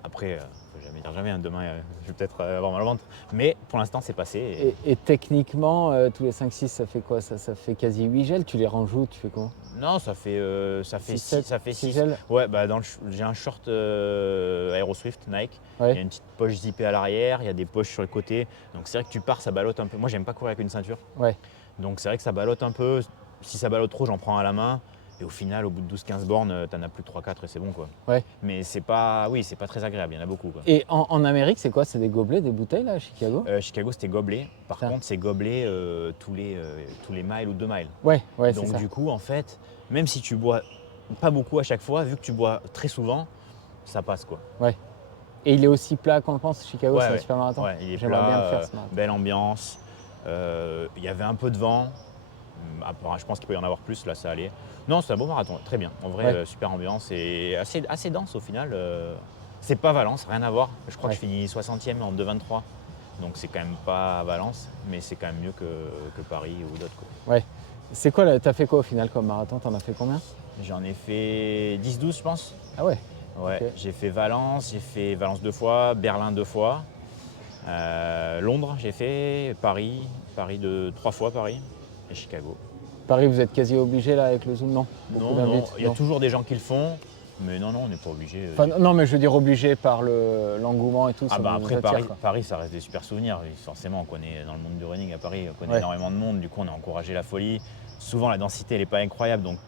Après, faut jamais dire jamais, hein, demain, je vais peut-être avoir mal au ventre. Mais pour l'instant, c'est passé. Et techniquement, tous les 5-6, ça fait quoi? Ça fait quasi 8 gels. Tu les ranges où? Tu fais comment? Non, ça fait Six, 6. sept, Ça fait six 6. gels. Ouais, bah j'ai un short Aeroswift Nike. Il y Ouais. a une petite poche zippée à l'arrière, il y a des poches sur le côté. Donc c'est vrai que tu pars, ça ballotte un peu. Moi, j'aime pas courir avec une ceinture. Ouais. Donc c'est vrai que ça ballotte un peu. Si ça ballotte trop, j'en prends à la main. Et au final, au bout de 12-15 bornes, t'en as plus que 3-4 et c'est bon quoi. Ouais. Mais c'est pas, oui, c'est pas très agréable, il y en a beaucoup quoi. Et en Amérique, c'est quoi? C'est des gobelets, des bouteilles là, à Chicago? Chicago, c'était gobelet. Par Putain. contre, c'est gobelet tous les miles ou 2 miles. Ouais, c'est Donc ça. du coup, en fait, même si tu bois pas beaucoup à chaque fois, vu que tu bois très souvent, ça passe quoi. Ouais. Et il est aussi plat qu'on le pense, Chicago, c'est un Ouais, super marathon. ouais, il est J'aimerais bien le plat, faire ce marathon. belle ambiance. Il y avait un peu de vent. Je pense qu'il peut y en avoir plus, là ça allait. Non, c'est un beau marathon, très bien. En vrai, Ouais. super ambiance et assez dense au final. C'est pas Valence, rien à voir. Je crois Ouais. que je finis 60e en 2,23. Donc c'est quand même pas Valence, mais c'est quand même mieux que Paris ou d'autres, quoi. Ouais. C'est quoi là? T'as fait quoi au final comme marathon? T'en as fait combien? J'en ai fait 10-12, je pense. Ah ouais. Ouais, Ok. j'ai fait Valence 2 fois, Berlin 2 fois, Londres j'ai fait, Paris 3 fois Paris et Chicago. Paris, vous êtes quasi obligé là avec le Zoom, non? Beaucoup Non, d'invites? il y a Non. toujours des gens qui le font, mais non, on n'est pas obligé. Enfin, non, mais je veux dire obligé par l'engouement et tout. Ah Ça bah vous après attire, quoi. Paris ça reste des super souvenirs, et forcément on connaît dans le monde du running à Paris, on connaît Ouais. énormément de monde, du coup on a encouragé la folie. Souvent la densité elle n'est pas incroyable, donc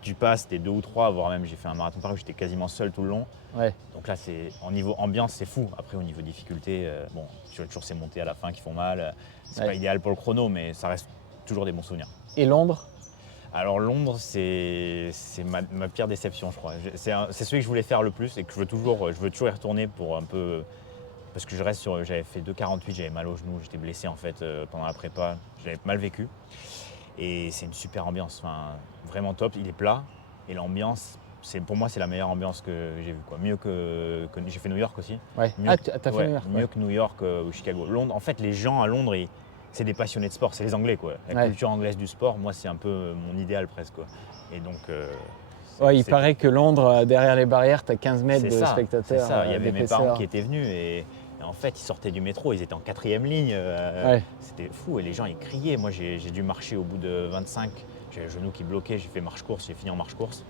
tu passes, t'es 2 ou 3, voire même j'ai fait un marathon de Paris où j'étais quasiment seul tout le long. Ouais. Donc là, en niveau ambiance, c'est fou. Après, au niveau difficulté, bon, toujours ces montées à la fin qui font mal. C'est pas idéal pour le chrono, mais ça reste toujours des bons souvenirs. Et Londres? Alors Londres, c'est ma pire déception, je crois. C'est celui que je voulais faire le plus et que je veux toujours y retourner pour un peu. Parce que j'avais fait 2,48, j'avais mal au genou, j'étais blessé en fait pendant la prépa, j'avais mal vécu. Et c'est une super ambiance, enfin, vraiment top. Il est plat et l'ambiance. Pour moi, c'est la meilleure ambiance que j'ai vue, quoi. Mieux que j'ai fait New York aussi. Ouais. Mieux Ah, que- t'as fait ouais, New York? mieux que New York ou Chicago. Londres, en fait, les gens à Londres, c'est des passionnés de sport, c'est les Anglais, quoi. La Ouais. culture anglaise du sport, moi, c'est un peu mon idéal presque, quoi. Et donc, Ouais, il paraît que Londres, derrière les barrières, t'as 15 mètres c'est de ça, spectateurs. c'est ça. Il y avait mes parents d'épaisseur. qui étaient venus et en fait, ils sortaient du métro, ils étaient en 4e ligne. Ouais. C'était fou et les gens, ils criaient. Moi, j'ai dû marcher au bout de 25. J'avais le genou qui bloquait, j'ai fait marche-course, j'ai fini en marche-course.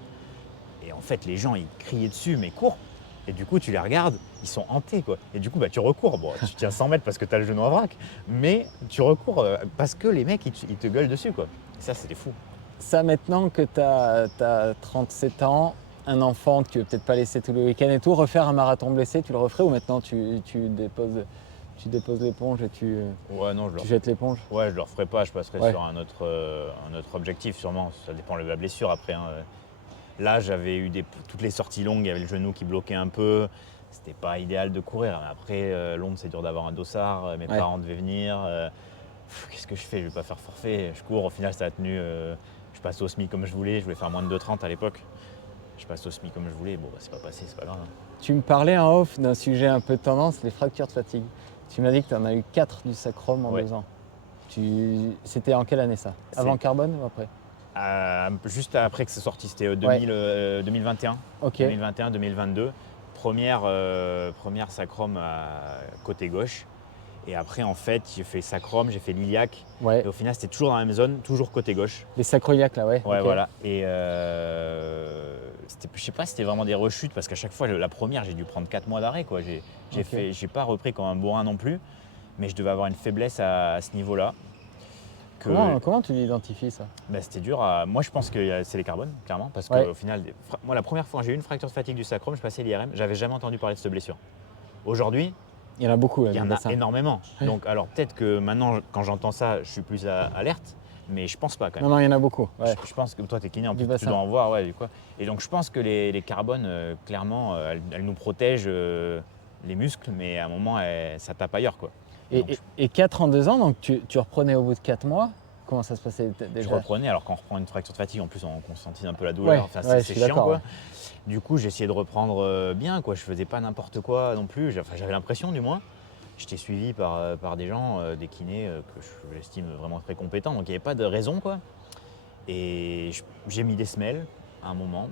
Et en fait, les gens, ils criaient dessus, mais cours. Et du coup, tu les regardes, ils sont hantés, quoi. Et du coup, tu recours. Bon, tu tiens 100 mètres parce que tu as le genou en vrac, mais tu recours parce que les mecs, ils te gueulent dessus, quoi. Et ça, c'était fou. Ça, maintenant que t'as 37 ans, un enfant que tu veux peut-être pas laisser tous les week-ends et tout, refaire un marathon blessé, tu le referais ou maintenant tu déposes l'éponge et tu Ouais, non, jettes l'éponge? je le referai pas, je passerai Ouais. sur un autre objectif, sûrement. Ça dépend de la blessure après, hein. Là, j'avais eu toutes les sorties longues, il y avait le genou qui bloquait un peu. C'était pas idéal de courir. Mais après, Londres, c'est dur d'avoir un dossard. Mes Ouais. parents devaient venir. Qu'est-ce que je fais? Je vais pas faire forfait. Je cours. Au final, ça a tenu. Je passe au SMI comme je voulais. Je voulais faire moins de 2,30 à l'époque. Je passe au SMI comme je voulais. Bon, c'est pas passé, c'est pas grave, hein. Tu me parlais en off d'un sujet un peu de tendance, les fractures de fatigue. Tu m'as dit que tu en as eu 4 du sacrum en Ouais. 2 ans. C'était en quelle année ça? Avant Carbone ou après? Juste après que c'est sorti, c'était 2021. Ok. 2021-2022. Première sacrum à côté gauche. Et après, en fait, j'ai fait sacrum, j'ai fait l'iliaque. Ouais. Et au final, c'était toujours dans la même zone, toujours côté gauche. Les sacroiliaques là, ouais. Ouais, ok. voilà. Et je sais pas si c'était vraiment des rechutes, parce qu'à chaque fois, la première, j'ai dû prendre 4 mois d'arrêt, quoi. J'ai pas repris comme un bourrin non plus, mais je devais avoir une faiblesse à ce niveau-là. Comment tu l'identifies ça? C'était dur. Moi, je pense que c'est les carbones, clairement, parce Ouais. qu'au final, moi, la première fois que j'ai eu une fracture de fatigue du sacrum, je passais l'IRM, j'avais jamais entendu parler de cette blessure. Aujourd'hui, Il y en a beaucoup là, il y dans en le a bassin. énormément. Ouais. Donc, alors peut-être que maintenant, quand j'entends ça, je suis plus alerte, mais je pense pas quand même. Non, il y en a beaucoup. Ouais. Je pense que toi, tu es kiné, en Du plus, tu bassin. dois en voir. Ouais, quoi. Et donc, je pense que les carbones, clairement, elles nous protègent les muscles, mais à un moment, ça tape ailleurs, quoi. Et 4 en 2 ans, donc tu reprenais au bout de 4 mois? Comment ça se passait Je déjà? reprenais, alors quand on reprend une fracture de fatigue, en plus, on consentit un peu la douleur. Ouais, Enfin, ouais, je c'est suis chiant, d'accord, quoi. ouais. Du coup, j'essayais de reprendre bien, quoi. Je faisais pas n'importe quoi non plus. J'avais l'impression, du moins. j'étais suivi par des gens, des kinés que j'estime vraiment très compétents, donc il n'y avait pas de raison, quoi. Et j'ai mis des semelles à un moment.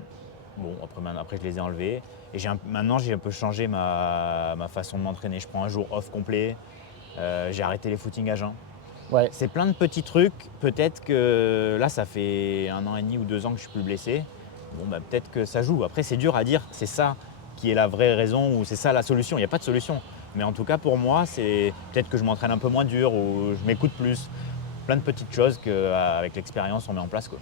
Bon, après je les ai enlevées. Et maintenant, j'ai un peu changé ma façon de m'entraîner. Je prends un jour off complet. J'ai arrêté les footings à jeun. Ouais. C'est plein de petits trucs. Peut-être que là, ça fait 1 an et demi ou 2 ans que je suis plus blessé. Bon, bah, peut-être que ça joue. Après, c'est dur à dire. C'est ça qui est la vraie raison ou c'est ça la solution. Il n'y a pas de solution. Mais en tout cas, pour moi, c'est peut-être que je m'entraîne un peu moins dur ou je m'écoute plus. Plein de petites choses qu'avec l'expérience, on met en place, quoi.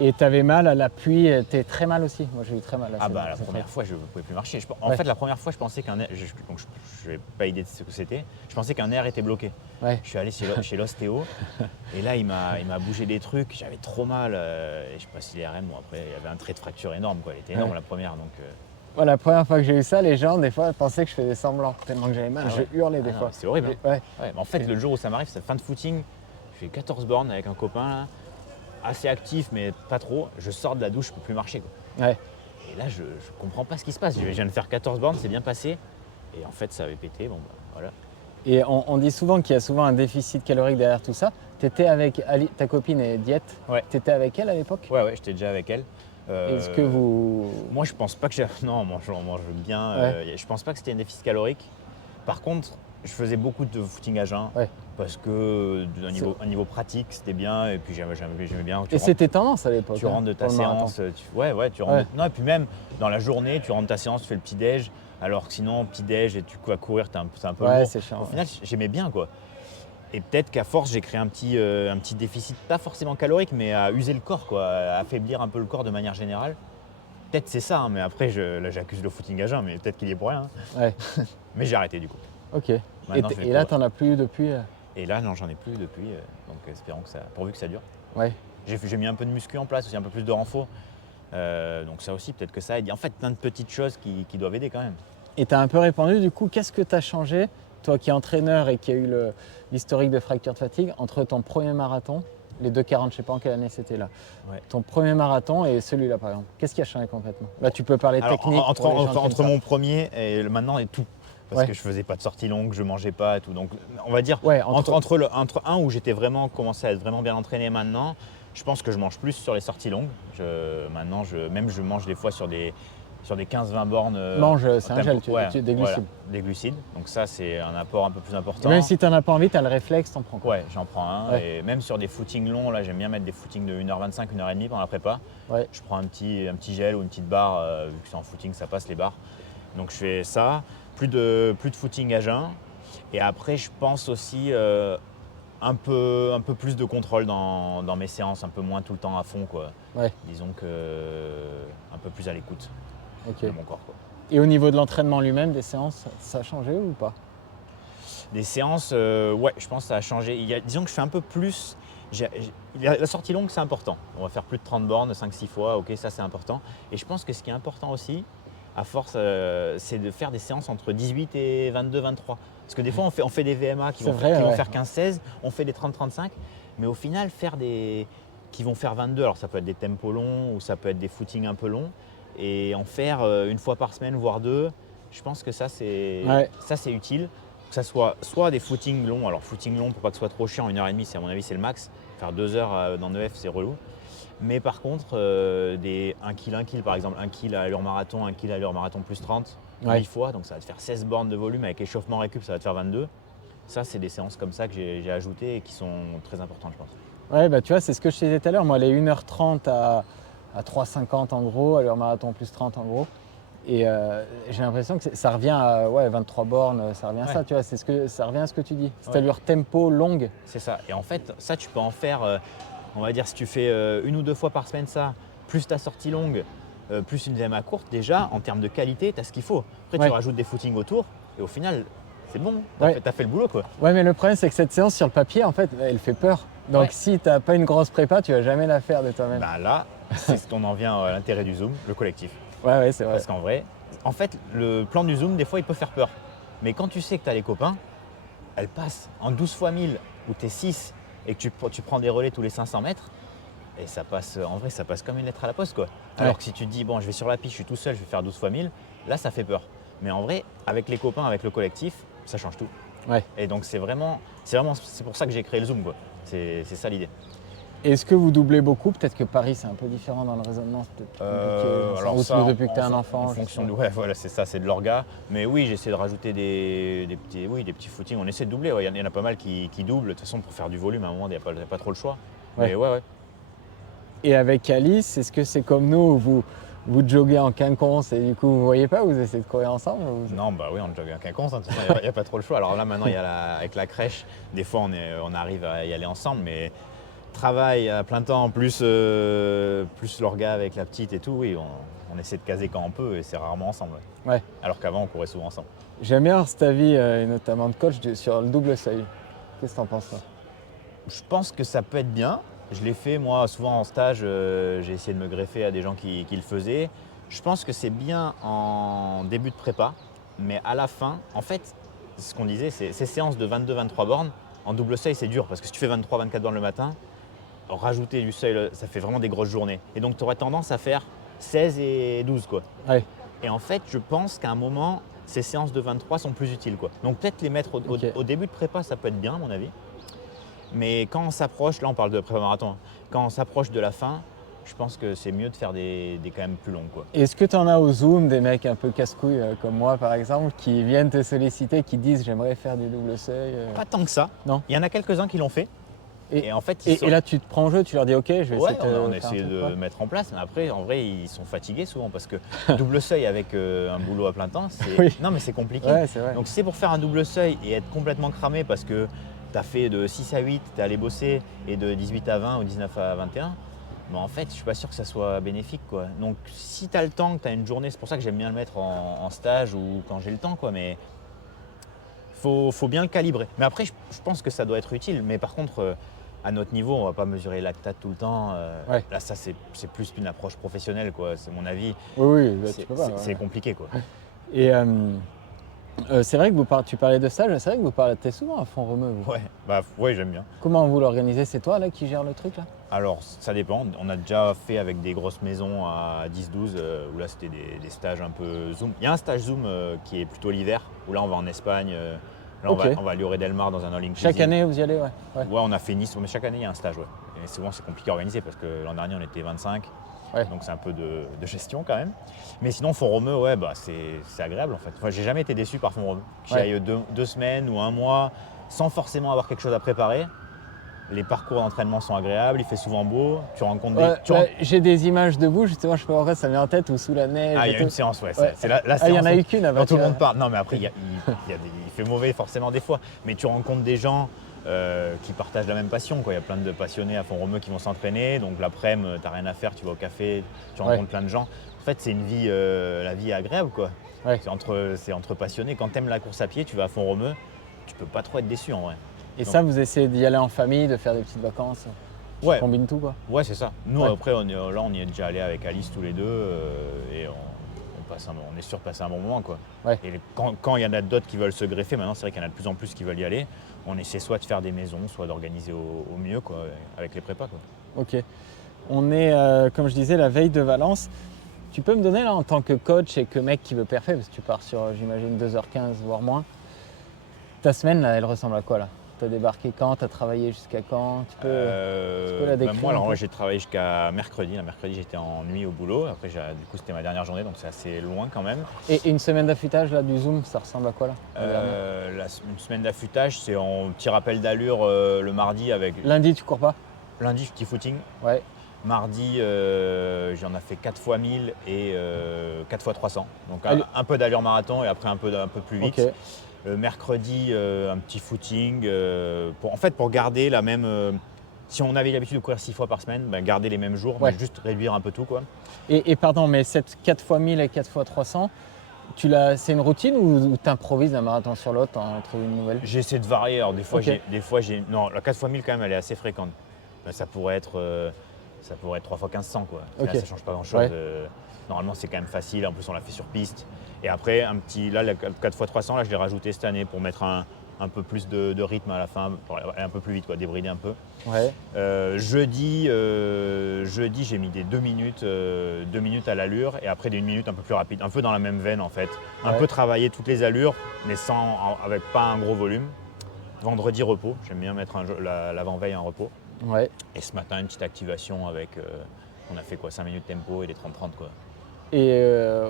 Et tu avais mal à l'appui, t'es très mal aussi. Moi j'ai eu très mal à Ah bah la première fois, je ne pouvais plus marcher. En Ouais. fait, la première fois, je pensais qu'un nerf, donc je n'avais pas idée de ce que c'était, je pensais qu'un nerf était bloqué. Ouais. Je suis allé chez l'ostéo et là, il m'a bougé des trucs, j'avais trop mal. Et je sais pas si les RM, bon après, il y avait un trait de fracture énorme, quoi. Elle était énorme Ouais. la première. Donc, Ouais, la première fois que j'ai eu ça, les gens des fois pensaient que je faisais semblant, tellement que j'avais mal. Ah ouais. Je hurlais des Ah non, fois. c'est horrible, hein. Ouais. Ouais, mais en fait, le jour où ça m'arrive, c'est fin de footing, je fais 14 bornes avec un copain, là, assez actif, mais pas trop. Je sors de la douche, je peux plus marcher, quoi. Ouais. Et là, je comprends pas ce qui se passe. Je viens de faire 14 bornes, c'est bien passé. Et en fait, ça avait pété. Bon, bah, voilà. Et on dit souvent qu'il y a souvent un déficit calorique derrière tout ça. Tu étais avec Ali, ta copine est diète. Ouais. Tu étais avec elle à l'époque. Ouais, j'étais déjà avec elle. Est-ce que vous. Moi, je pense pas que j'ai. Non, on mange bien. Ouais. Je pense pas que c'était un déficit calorique. Par contre, je faisais beaucoup de footing à jeun. Ouais. Parce que un niveau pratique, c'était bien. Et puis j'aimais bien. Et c'était tendance à l'époque. Tu rentres de ta pour le marathon. séance. Tu rentres. Non, et puis même dans la journée, tu rentres de ta séance, tu fais le petit-déj. Alors que sinon, petit-déj et tu vas courir, c'est un peu Ouais, lourd. c'est chiant. Au final, j'aimais bien, quoi. Et peut-être qu'à force, j'ai créé un petit déficit, pas forcément calorique, mais à user le corps, quoi, à affaiblir un peu le corps de manière générale. Peut-être c'est ça, hein, mais après, là j'accuse le footing à jeun, mais peut-être qu'il y est pour rien. Hein. Ouais. Mais j'ai arrêté du coup. Ok. Maintenant, je vais Et là, courir. t'en as plus depuis. Et là, non, j'en ai plus depuis, donc espérons que ça, pourvu que ça dure. Ouais. J'ai mis un peu de muscu en place, aussi un peu plus de renfort. Donc ça aussi, peut-être que ça aide. En fait, plein de petites choses qui doivent aider quand même. Et tu as un peu répandu, du coup, qu'est-ce que tu as changé, toi qui es entraîneur et qui a eu l'historique de fracture de fatigue, entre ton premier marathon, les 2,40, je ne sais pas en quelle année c'était là, Ouais. ton premier marathon et celui-là par exemple, qu'est-ce qui a changé concrètement? Là, tu peux parler Alors, technique. entre mon premier et maintenant et tout. Parce Ouais. que je faisais pas de sortie longue, je mangeais pas et tout. Donc on va dire Ouais, entre un où j'étais vraiment commencé à être vraiment bien entraîné maintenant, je pense que je mange plus sur les sorties longues. Maintenant, je mange des fois sur des 15-20 bornes. C'est un gel, des glucides. Voilà, des glucides. Donc ça, c'est un apport un peu plus important. Même si tu n'en as pas envie, tu as le réflexe, tu en prends. Ouais, j'en prends un. Ouais. Et même sur des footings longs, là, j'aime bien mettre des footings de 1h25, 1h30 pendant la prépa. Ouais. Je prends un petit gel ou une petite barre, vu que c'est en footing, ça passe les barres. Donc je fais ça, plus de footing à jeun. Et après, je pense aussi un peu plus de contrôle dans mes séances, un peu moins tout le temps à fond, quoi. Ouais. Disons que un peu plus à l'écoute Ok. de mon corps, quoi. Et au niveau de l'entraînement lui-même, des séances, ça a changé ou pas? Des séances, ouais, je pense que ça a changé. Disons que je fais un peu plus. La sortie longue, c'est important. On va faire plus de 30 bornes, 5-6 fois, ok, ça c'est important. Et je pense que ce qui est important aussi, à force, c'est de faire des séances entre 18 et 22, 23. Parce que des fois, on fait des VMA qui vont faire 15-16, on fait des 30-35, mais au final, qui vont faire 22, alors ça peut être des tempos longs ou ça peut être des footings un peu longs, et en faire une fois par semaine, voire deux, je pense que ça c'est utile. Que ça soit des footings longs, alors footing long pour pas que ce soit trop chiant, 1h30, à mon avis c'est le max. Faire 2 heures dans 9F, c'est relou. Mais par contre, des 1 kg par exemple, 1 kg à allure marathon, 1 kg à allure marathon plus 30, 8 fois, donc ça va te faire 16 bornes de volume, avec échauffement récup, ça va te faire 22. Ça, c'est des séances comme ça que j'ai ajoutées et qui sont très importantes, je pense. Ouais, bah tu vois, c'est ce que je te disais tout à l'heure. Moi, les 1h30 à 3,50 en gros, allure marathon plus 30 en gros. Et j'ai l'impression que ça revient à 23 bornes, ça revient à ça, tu vois, ça revient à ce que tu dis. C'est allure tempo longue. C'est ça. Et en fait, ça, tu peux en faire, on va dire, si tu fais 1 ou 2 fois par semaine ça, plus ta sortie longue, plus une VMA courte, déjà, en termes de qualité, tu as ce qu'il faut. Après, tu rajoutes des footings autour et au final, c'est bon, tu as fait le boulot, quoi. Ouais, mais le problème, c'est que cette séance sur le papier, en fait, elle fait peur. Donc si tu n'as pas une grosse prépa, tu vas jamais la faire de toi-même. Bah là, c'est ce qu'on en vient à l'intérêt du Zoom, le collectif. Ouais, c'est vrai. Parce qu'en vrai, en fait, le plan du Zoom, des fois, il peut faire peur. Mais quand tu sais que tu as les copains, elle passe en 12 fois 1000 où tu es 6 et que tu prends des relais tous les 500 mètres. Et ça passe, en vrai, ça passe comme une lettre à la poste, quoi. Alors que si tu te dis, bon, je vais sur la piste, je suis tout seul, je vais faire 12 fois 1000, là, ça fait peur. Mais en vrai, avec les copains, avec le collectif, ça change tout. Ouais. Et donc c'est pour ça que j'ai créé le Zoom, quoi. C'est ça l'idée. Est-ce que vous doublez beaucoup? Peut-être que Paris, c'est un peu différent dans le raisonnement, c'est peut-être compliqué. Alors Sans ça, doute depuis que tu es un enfant. en je sais fonction pas. de, ouais, voilà, c'est ça, c'est de l'orga. Mais oui, j'essaie de rajouter des petits footings. On essaie de doubler. Ouais. Il y en a pas mal qui doublent. De toute façon, pour faire du volume, à un moment, il n'y a pas trop le choix. Ouais. Mais ouais. Et avec Alice, est-ce que c'est comme nous, vous joguez en quinconce et du coup, vous voyez pas, vous essayez de courir ensemble Non, bah oui, on joue avec un con, il n'y a pas trop le choix. Alors là, maintenant, avec la crèche, des fois, on arrive à y aller ensemble, mais travail à plein temps, plus l'orga avec la petite et tout, oui, on essaie de caser quand on peut et c'est rarement ensemble. Ouais. Ouais. Alors qu'avant, on courait souvent ensemble. J'aime bien cet avis, et notamment de coach, sur le double seuil. Qu'est-ce que t'en penses, toi? Je pense que ça peut être bien. Je l'ai fait, moi, souvent en stage, j'ai essayé de me greffer à des gens qui le faisaient. Je pense que c'est bien en début de prépa, mais à la fin, en fait, ce qu'on disait, c'est ces séances de 22-23 bornes, en double seuil, c'est dur, parce que si tu fais 23-24 bornes le matin, rajouter du seuil, ça fait vraiment des grosses journées. Et donc, tu aurais tendance à faire 16 et 12, quoi. Ouais. Et en fait, je pense qu'à un moment, ces séances de 23 sont plus utiles, quoi. Donc, peut-être les mettre au début de prépa, ça peut être bien, à mon avis. Mais quand on s'approche, là on parle de prépa-marathon, hein. Quand on s'approche de la fin, je pense que c'est mieux de faire des quand même plus longs, quoi. Est-ce que tu en as au Zoom des mecs un peu casse-couilles comme moi par exemple qui viennent te solliciter, qui disent j'aimerais faire du double seuil Pas tant que ça. Non. Il y en a quelques-uns qui l'ont fait. Et en fait, et là tu te prends en jeu, tu leur dis ok, je vais essayer de on faire essaie un truc, de quoi. mettre en place. Mais après, en vrai, ils sont fatigués souvent parce que double seuil avec un boulot à plein temps, Oui. non mais c'est compliqué. Ouais, c'est vrai. Donc si c'est pour faire un double seuil et être complètement cramé parce que tu as fait de 6 à 8, tu es allé bosser, et de 18 à 20 ou 19 à 21, mais en fait, je suis pas sûr que ça soit bénéfique, quoi. Donc si tu as le temps, que tu as une journée, c'est pour ça que j'aime bien le mettre en stage ou quand j'ai le temps, quoi. Mais faut bien le calibrer. Mais après, je pense que ça doit être utile. Mais par contre, à notre niveau, on va pas mesurer lactate tout le temps. Ouais. Là, ça, c'est plus une approche professionnelle, quoi. C'est mon avis. Oui, bah, tu peux pas. C'est compliqué, quoi. Et c'est vrai que tu parlais de stage, c'est vrai que vous partez souvent à Font-Romeu. Vous. Ouais, j'aime bien. Comment vous l'organisez? C'est toi là qui gère le truc là? Alors, ça dépend. On a déjà fait avec des grosses maisons à 10-12, où là, c'était des stages un peu Zoom. Il y a un stage Zoom qui est plutôt l'hiver, où là, on va en Espagne. Là, Ok. on va à Lloret del Mar dans un all-inclusive. Chaque année vous y allez, ouais. Ouais, on a fait Nice, mais chaque année, il y a un stage, ouais. Et souvent, c'est compliqué à organiser parce que l'an dernier, on était 25. Ouais. Donc, c'est un peu de gestion quand même. Mais sinon, Font-Romeu, ouais, c'est agréable en fait. Enfin, j'ai jamais été déçu par Font-Romeu. Que j'y aille 2 semaines ou 1 mois sans forcément avoir quelque chose à préparer. Les parcours d'entraînement sont agréables, il fait souvent beau, tu rencontres des... J'ai des images de vous, justement, je peux en fait, ça me vient en tête, ou sous la neige. Ah, il y a une séance, ouais. C'est la séance. Il y en a eu qu'une, dont tout le monde parle. Non, mais après, il fait mauvais forcément des fois. Mais tu rencontres des gens qui partagent la même passion, quoi. Il y a plein de passionnés à Font-Romeu qui vont s'entraîner. Donc l'après-midi, tu n'as rien à faire, tu vas au café, tu rencontres plein de gens. En fait, c'est une vie, la vie est agréable, quoi. Ouais. C'est entre passionnés. Quand tu aimes la course à pied, tu vas à Font-Romeu, tu peux pas trop être déçu en vrai. Et Donc, ça, vous essayez d'y aller en famille, de faire des petites vacances? Ouais. Tu combines tout, quoi? Ouais, c'est ça. Nous, Ouais. après, on y est déjà allé avec Alice tous les deux et on est sûr de passer un bon moment, quoi. Ouais. Et quand il y en a d'autres qui veulent se greffer, maintenant, c'est vrai qu'il y en a de plus en plus qui veulent y aller. On essaie soit de faire des maisons, soit d'organiser au mieux, quoi, avec les prépas, quoi. Ok. On est, comme je disais, la veille de Valence. Tu peux me donner, là, en tant que coach et que mec qui veut parfait, parce que tu pars sur, j'imagine, 2h15, voire moins, ta semaine, là, elle ressemble à quoi, là? Tu as débarqué quand? Tu as travaillé jusqu'à quand? Tu peux la décrire? Moi, alors, j'ai travaillé jusqu'à mercredi. Mercredi, j'étais en nuit au boulot. Après, du coup, c'était ma dernière journée, donc c'est assez loin quand même. Et une semaine d'affûtage, là, du Zoom, ça ressemble à quoi, là? Une semaine d'affûtage, c'est en petit rappel d'allure le mardi avec... Lundi, tu cours pas? Lundi, petit footing. Ouais. Mardi, j'en ai fait 4 x 1000 et 4 x 300. Donc un peu d'allure marathon et après un peu plus vite. Okay. Mercredi, un petit footing. Pour garder la même... si on avait l'habitude de courir 6 fois par semaine, garder les mêmes jours, mais juste réduire un peu tout, quoi. Et pardon, mais cette 4 x 1000 et 4 x 300, c'est une routine ou tu improvises d'un marathon sur l'autre entre une nouvelle? J'essaie de varier. Alors des fois, non, la 4 x 1000 quand même, elle est assez fréquente. Ça pourrait être 3 x 1500, quoi. Okay. Là, ça change pas grand-chose. Ouais. Normalement, c'est quand même facile. En plus, on l'a fait sur piste. Et après, là, la 4 x 300, là, je l'ai rajouté cette année pour mettre un un peu plus de rythme à la fin, pour aller un peu plus vite, quoi, débrider un peu. Ouais. Jeudi, j'ai mis des 2 minutes à l'allure et après des 1 minute un peu plus rapide, un peu dans la même veine en fait. Un Ouais. peu travailler toutes les allures, mais avec pas un gros volume. Vendredi, repos. J'aime bien mettre l'avant-veille en repos. Ouais. Et ce matin, une petite activation avec, on a fait quoi, 5 minutes tempo et des 30-30 quoi. Et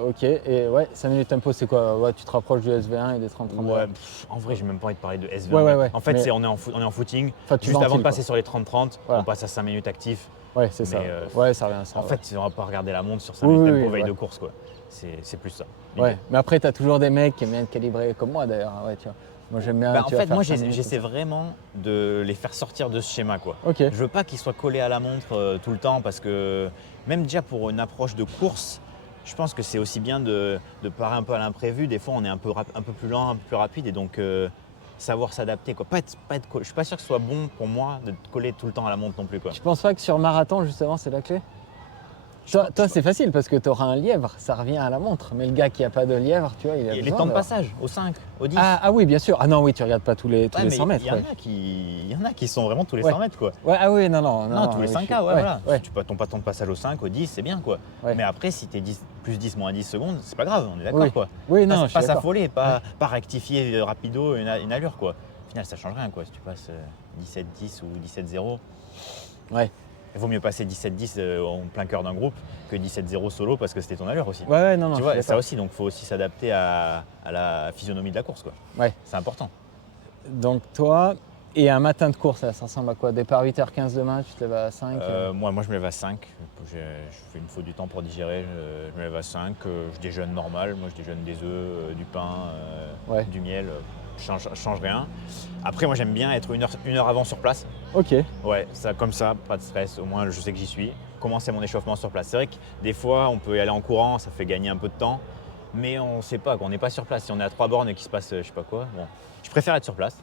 ok, et ouais, 5 minutes tempo, c'est quoi? Ouais, tu te rapproches du SV1 et des 30-30. Ouais, en vrai, j'ai même pas envie de parler de SV1. Ouais. En fait, Mais- on est en footing. Enfin, tu Juste avant de ventiles, passer quoi. sur les 30-30, Voilà. on passe à 5 minutes actifs. Ouais, c'est ça. Mais, Ouais, ça revient à ça. En ouais. fait, on va pas regarder la montre sur 5 Oui, minutes oui, tempo oui, veille ouais. de course quoi. C'est plus ça. Ouais, mais après, tu as toujours des mecs qui aiment bien te calibrer, comme moi d'ailleurs. Ouais, tu vois. Moi, j'aime bien. En tu vas fait, faire moi, 5 minutes, j'essaie comme vraiment de les faire sortir de ce schéma quoi. Ok. Je veux pas qu'ils soient collés à la montre tout le temps parce que même déjà pour une approche de course, je pense que c'est aussi bien de parer un peu à l'imprévu. Des fois, on est un peu plus lent, un peu plus rapide et donc savoir s'adapter quoi. Je suis pas sûr que ce soit bon pour moi de te coller tout le temps à la montre non plus quoi. Tu penses pas que sur marathon, justement, c'est la clé? Toi, c'est facile parce que tu auras un lièvre, ça revient à la montre. Mais le gars qui a pas de lièvre, tu vois, il a Et les besoin temps de d'avoir- passage, au 5, au 10. Ah oui, bien sûr. Ah non, oui, tu regardes pas tous les Ouais, mais 100 mètres. il y en Ouais. a qui sont vraiment tous les Ouais. 100 mètres quoi. Ouais, ah oui, non. Non, tous les oui, 5K, je suis- ouais, voilà. Ouais. Si tu peux ton temps de passage au 5, au 10, c'est bien quoi. Ouais. Mais après, si tu es plus 10, moins 10 secondes, c'est pas grave, on est d'accord Oui. quoi. Oui, non, je suis Pas d'accord. s'affoler, pas rectifier rapido une allure quoi. Au final, ça change rien quoi. Si tu passes 17-10 ou 17-0, Ouais. il vaut mieux passer 17-10 en plein cœur d'un groupe que 17-0 solo parce que c'était ton allure aussi. Ouais, non, Tu je vois, suis et ça d'accord. aussi, donc il faut aussi s'adapter à la physionomie de la course quoi. Ouais. C'est important. Donc toi, et un matin de course, ça ressemble à quoi? Départ 8h15 demain, tu te lèves à 5 Moi, je me lève à 5. Il me faut du temps pour digérer. Je me lève à 5. Je déjeune normal. Moi, je déjeune des œufs, du pain, Ouais. du miel. Je change rien. Après, moi, j'aime bien être une heure avant sur place. Ok. Ouais, ça comme ça, pas de stress. Au moins, je sais que j'y suis. Commencer mon échauffement sur place. C'est vrai que des fois, on peut y aller en courant, ça fait gagner un peu de temps. Mais on ne sait pas, on n'est pas sur place. Si on est à 3 bornes et qu'il se passe je sais pas quoi, bon, je préfère être sur place.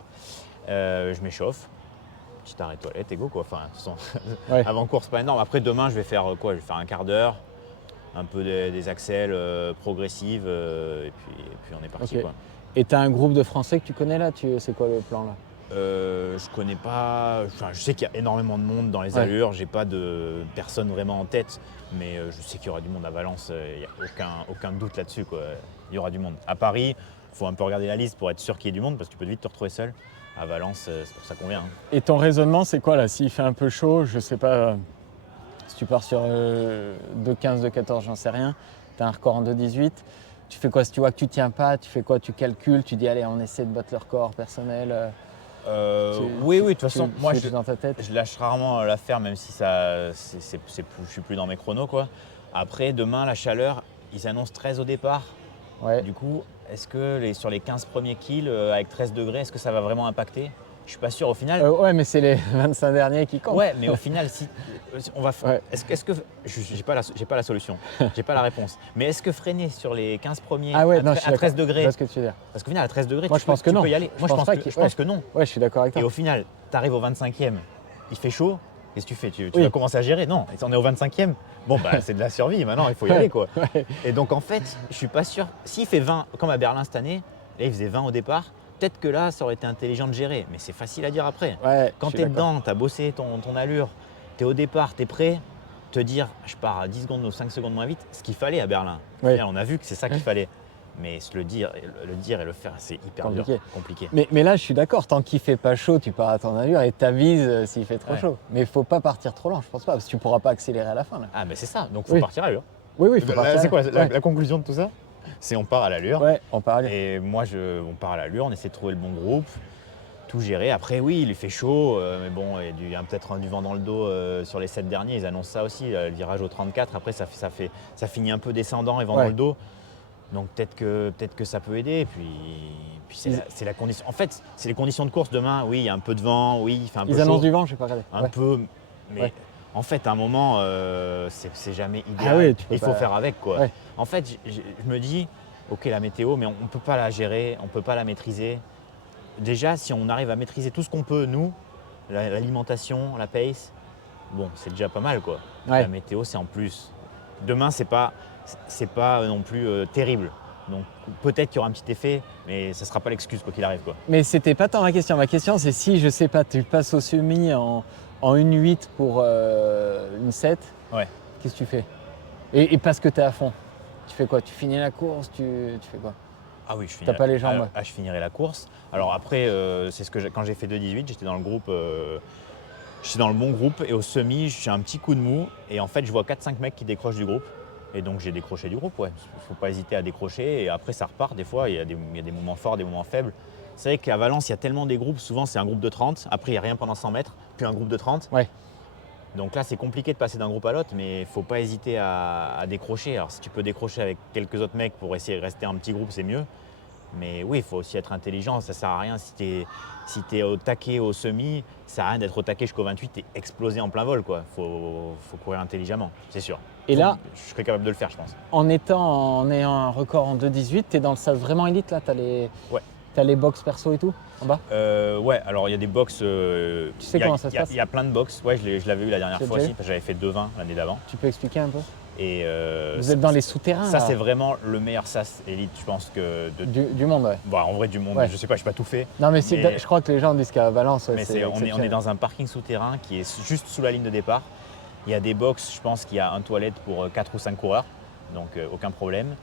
Je m'échauffe. Petit arrêt toilette et go quoi. Enfin, de toute façon, Ouais. avant course pas énorme. Après demain je vais faire quoi? Je vais faire un quart d'heure, un peu des accels progressives et puis on est parti Ok. quoi. Et tu as un groupe de Français que tu connais là? C'est quoi le plan là? Je connais pas. Enfin, je sais qu'il y a énormément de monde dans les Ouais. allures. J'ai pas de personne vraiment en tête, mais je sais qu'il y aura du monde à Valence. Il n'y a aucun doute là-dessus quoi. Il y aura du monde. À Paris, il faut un peu regarder la liste pour être sûr qu'il y ait du monde parce que tu peux vite te retrouver seul. À Valence, c'est pour ça qu'on vient. Et ton raisonnement, c'est quoi là? S'il fait un peu chaud, je sais pas, si tu pars sur 2,15, 2,14, j'en sais rien, tu as un record en 2,18, tu fais quoi? Si tu vois que tu tiens pas, tu fais quoi? Tu calcules, tu dis allez, on essaie de battre le record personnel. Oui, de toute façon, moi je dans ta tête. je lâche rarement l'affaire, même si je suis plus dans mes chronos quoi. Après, demain, la chaleur, ils annoncent 13 au départ. Ouais. Du coup, est-ce que sur les 15 premiers kills, avec 13 degrés, est-ce que ça va vraiment impacter? Je suis pas sûr au final. Ouais, mais c'est les 25 derniers qui comptent. Ouais, mais au final, si on va, Ouais. est-ce que j'ai pas la solution, j'ai pas la réponse. Mais est-ce que freiner sur les 15 premiers Ah ouais, à, non, tre- je suis à 13 d'accord. Je degrés, vois ce que tu veux dire. parce qu'au final à 13 degrés, Moi, tu je pense que tu non. peux y aller. Je Moi, pense pas qu'il- je pense que non. Ouais, je suis d'accord avec Et toi. au final, tu arrives au 25e, il fait chaud, qu'est-ce que tu fais? Tu Oui. vas commencer à gérer? Non, et on est au 25e. Bon, bah, c'est de la survie, maintenant, il faut y aller, quoi. Ouais. Et donc, en fait, je suis pas sûr. S'il fait 20, comme à Berlin cette année, là, il faisait 20 au départ, peut-être que là, ça aurait été intelligent de gérer. Mais c'est facile à dire après. Ouais, Quand je suis tu es d'accord. dedans, tu as bossé ton allure, tu es au départ, tu es prêt, te dire, je pars à 10 secondes ou 5 secondes moins vite, ce qu'il fallait à Berlin. Au Oui. final, on a vu que c'est ça qu'il fallait. Mais se le dire et le faire, c'est hyper Compliqué. dur, compliqué. Mais là, je suis d'accord, tant qu'il fait pas chaud, tu pars à ton allure et t'avises s'il fait trop Ouais. chaud. Mais il faut pas partir trop lent, je pense pas, parce que tu pourras pas accélérer à la fin. Là. Ah, mais c'est ça, donc il faut Oui. partir à l'allure. Oui, il faut partir. C'est quoi Ouais. la conclusion de tout ça? C'est on part à l'allure. Ouais, on part à allure. Et moi, on part à l'allure, on essaie de trouver le bon groupe, tout gérer. Après, oui, il fait chaud, mais bon, il y a peut-être du vent dans le dos sur les 7 derniers. Ils annoncent ça aussi, le virage au 34. Après, ça finit un peu descendant et vent Ouais. dans le dos. Donc peut-être que ça peut aider. Et puis c'est la condition. En fait, c'est les conditions de course demain. Oui, il y a un peu de vent, oui, il fait un peu Ils chaud. annoncent du vent, j'ai pas regardé. Un Ouais. peu, mais Ouais. en fait, à un moment, c'est jamais idéal. Ah oui, tu peux il faut pas- faire avec, quoi. Ouais. En fait, je me dis, ok, la météo, mais on ne peut pas la gérer, on ne peut pas la maîtriser. Déjà, si on arrive à maîtriser tout ce qu'on peut, nous, l'alimentation, la pace, bon, c'est déjà pas mal, quoi. Ouais. La météo, c'est en plus. Demain, c'est pas non plus terrible. Donc peut-être qu'il y aura un petit effet, mais ça ne sera pas l'excuse quoi qu'il arrive, quoi. Mais c'était pas tant ma question. Ma question, c'est si, je sais pas, tu passes au semi en 1,8 pour une 7, Ouais. qu'est-ce que tu fais et parce que tu es à fond, tu fais quoi? Tu finis la course, tu fais quoi? Ah oui, je finirai. T'as pas les jambes? Je finirai la course. Alors après, c'est ce que quand j'ai fait 2,18, j'étais dans le groupe, j'étais dans le bon groupe et au semi, j'ai un petit coup de mou et en fait, je vois 4-5 mecs qui décrochent du groupe. Et donc j'ai décroché du groupe, ouais. Il ne faut pas hésiter à décrocher et après ça repart. Des fois, il y a des moments forts, des moments faibles. C'est vrai qu'à Valence, il y a tellement des groupes. Souvent, c'est un groupe de 30. Après, il n'y a rien pendant 100 mètres, puis un groupe de 30. Ouais. Donc là, c'est compliqué de passer d'un groupe à l'autre, mais il ne faut pas hésiter à décrocher. Alors si tu peux décrocher avec quelques autres mecs pour essayer de rester un petit groupe, c'est mieux. Mais oui, il faut aussi être intelligent. Ça ne sert à rien si tu es au taquet au semi, ça ne sert à rien d'être au taquet jusqu'au 28 et explosé en plein vol, quoi. Faut courir intelligemment, c'est sûr. Et là, je serais capable de le faire, je pense. en ayant un record en 2,18, tu es dans le stade vraiment élite là, Ouais. T'as les box perso et tout en bas? Ouais, alors il y a des box. Tu sais comment ça se passe? Il y a plein de box. Ouais, je l'avais eu la dernière fois aussi, parce que j'avais fait 2,20 l'année d'avant. Tu peux expliquer un peu? Et Vous êtes dans les souterrains ça, là. c'est vraiment le meilleur SAS élite, je pense que du monde, ouais. Bon, en vrai, du monde. Ouais. Je sais pas, je n'ai pas tout fait. Non, mais je crois que les gens disent qu'à Valence, ouais, Mais on est dans un parking souterrain qui est juste sous la ligne de départ. Il y a des box, je pense qu'il y a une toilette pour 4 ou 5 coureurs, donc aucun problème.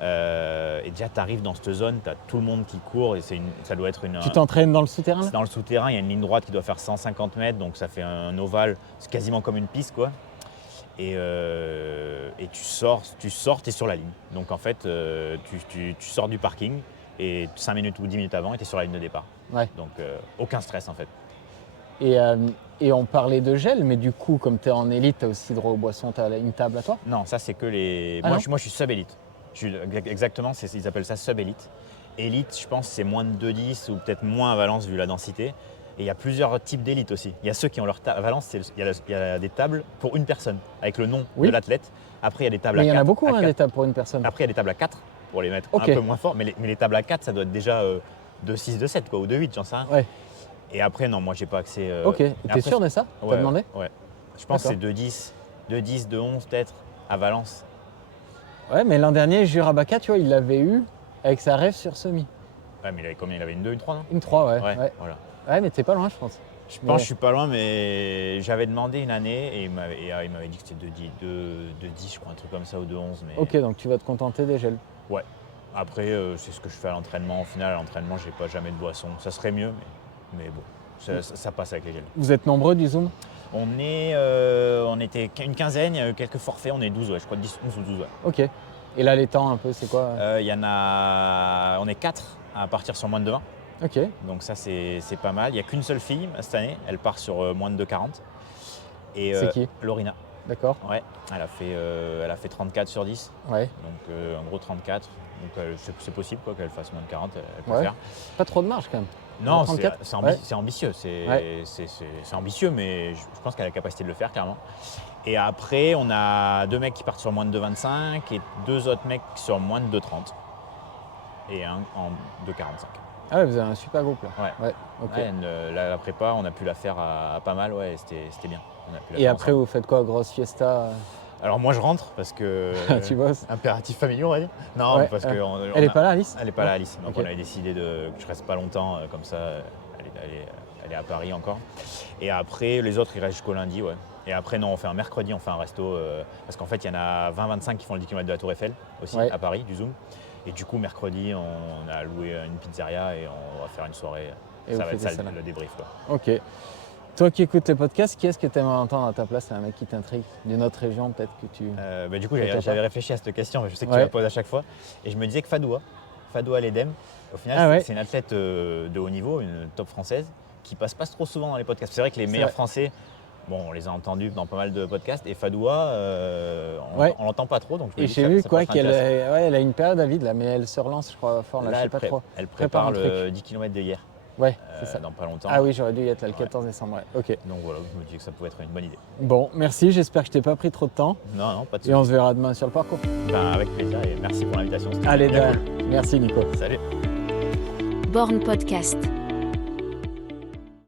Et déjà, tu arrives dans cette zone, tu as tout le monde qui court et ça doit être une. Tu t'entraînes dans le souterrain là? C'est dans le souterrain, il y a une ligne droite qui doit faire 150 mètres, donc ça fait un ovale, c'est quasiment comme une piste, quoi. Et tu sors, tu es sur la ligne. Donc en fait, tu sors du parking et 5 minutes ou 10 minutes avant, tu es sur la ligne de départ. Ouais. Donc aucun stress en fait. Et on parlait de gel, mais du coup, comme tu es en élite, tu as aussi droit aux boissons, tu as une table à toi? Non, ça c'est que les. Ah, moi, je suis sub-élite. Exactement, ils appellent ça sub-élite. Élite, je pense, c'est moins de 2,10 ou peut-être moins à Valence vu la densité. Et il y a plusieurs types d'élites aussi. Il y a ceux qui ont leur table. À Valence, il y a des tables pour une personne avec le nom de l'athlète. Après, il y a des tables à 4. Mais il y en a beaucoup, des tables pour une personne. Après, il y a des tables à 4 pour les mettre un peu moins fort. Mais les tables à 4, ça doit être déjà 2,6, 2,7 quoi, ou 2,8, j'en sais rien. Ouais. Et après, non, moi, j'ai pas accès. Ok. T'es sûr de ça? Ouais, T'as demandé? Ouais. Je pense que c'est 2,10, 2,11 peut-être à Valence. Ouais, mais l'an dernier, Jurabaka, tu vois, il l'avait eu avec sa rêve sur semi. Ouais, mais il avait combien? Il avait une 2, une 3, non? Une 3, ouais. Ouais, Ouais. voilà. Ouais, mais t'es pas loin, je pense. Je pense que je suis pas loin, mais j'avais demandé une année et il m'avait dit que c'était 2,10, je crois, un truc comme ça, ou 2,11. Mais... Ok, donc tu vas te contenter des gels. Ouais. Après, c'est ce que je fais à l'entraînement. Au final, à l'entraînement, j'ai pas jamais de boisson. Ça serait mieux, mais bon, ça passe avec les gels. Vous êtes nombreux du Zoom? On était une quinzaine, il y a eu quelques forfaits, on est 12, ouais, je crois 10, 11 ou 12. Ouais. Ok. Et là, les temps, un peu, c'est quoi? Il y en a. On est 4 à partir sur moins de 2,20. Ok. Donc ça, c'est pas mal. Il n'y a qu'une seule fille cette année, elle part sur moins de 2,40. Et c'est qui? Lorina. D'accord. Ouais, elle a fait 34 sur 10. Ouais. Donc en gros 34. Donc c'est possible quoi, qu'elle fasse moins de 40, elle peut Ouais. faire. Pas trop de marge quand même. Non, 34? c'est ambitieux. C'est ambitieux, mais je pense qu'elle a la capacité de le faire clairement. Et après, on a 2 mecs qui partent sur moins de 2,25 et 2 autres mecs sur moins de 2,30. Et un en 2,45. Ah ouais, vous avez un super groupe là. Ouais. Ok. Ouais, la prépa, on a pu la faire à pas mal, ouais, c'était bien. On a pu la Et faire après, ensemble. vous faites quoi? Grosse fiesta? Alors moi je rentre parce que Tu bosses? impératif familial, on va dire. Non, Ouais, parce que elle est pas là, Alice? Elle est pas là, Alice. Donc Ok. on avait décidé que je reste pas longtemps comme ça. Elle est à Paris encore. Et après les autres ils restent jusqu'au lundi, ouais. Et après non, on fait un mercredi, on fait un resto parce qu'en fait il y en a 20-25 qui font le 10 km de la Tour Eiffel aussi à Paris du Zoom. Et du coup mercredi on a loué une pizzeria et on va faire une soirée. Et ça vous va être faites ça ça, le débrief quoi. Ok. Toi qui écoutes les podcasts, qui est-ce que tu aimerais entendre à ta place? C'est un mec qui t'intrigue? D'une autre région peut-être que tu... Du coup, Peut-être j'avais pas. réfléchi à cette question, mais je sais que tu la poses à chaque fois. Et je me disais que Fadoua Ledem, au final, Ah ouais. c'est une athlète de haut niveau, une top française, qui passe pas trop souvent dans les podcasts. C'est vrai que les meilleurs vrai. Français, bon, on les a entendus dans pas mal de podcasts. Et Fadoua, on l'entend pas trop. Donc je me Et dis j'ai que vu ça peut quoi être qu'elle intéressant. elle a une période à vide là, mais elle se relance, je crois, fort là, Là, je sais pas trop. elle Prépare prépare un le truc. 10 km de hier, Ouais, c'est ça. dans pas longtemps. Ah oui, j'aurais dû y être là le 14 décembre. Ouais. Ok. Donc voilà, je me dis que ça pouvait être une bonne idée. Bon, merci, j'espère que je t'ai pas pris trop de temps. Non, pas de Et on soucis. se verra demain sur le parcours. Avec plaisir et merci pour l'invitation. C'était Allez, bien de... cool. merci Nico. Salut. Born Podcast.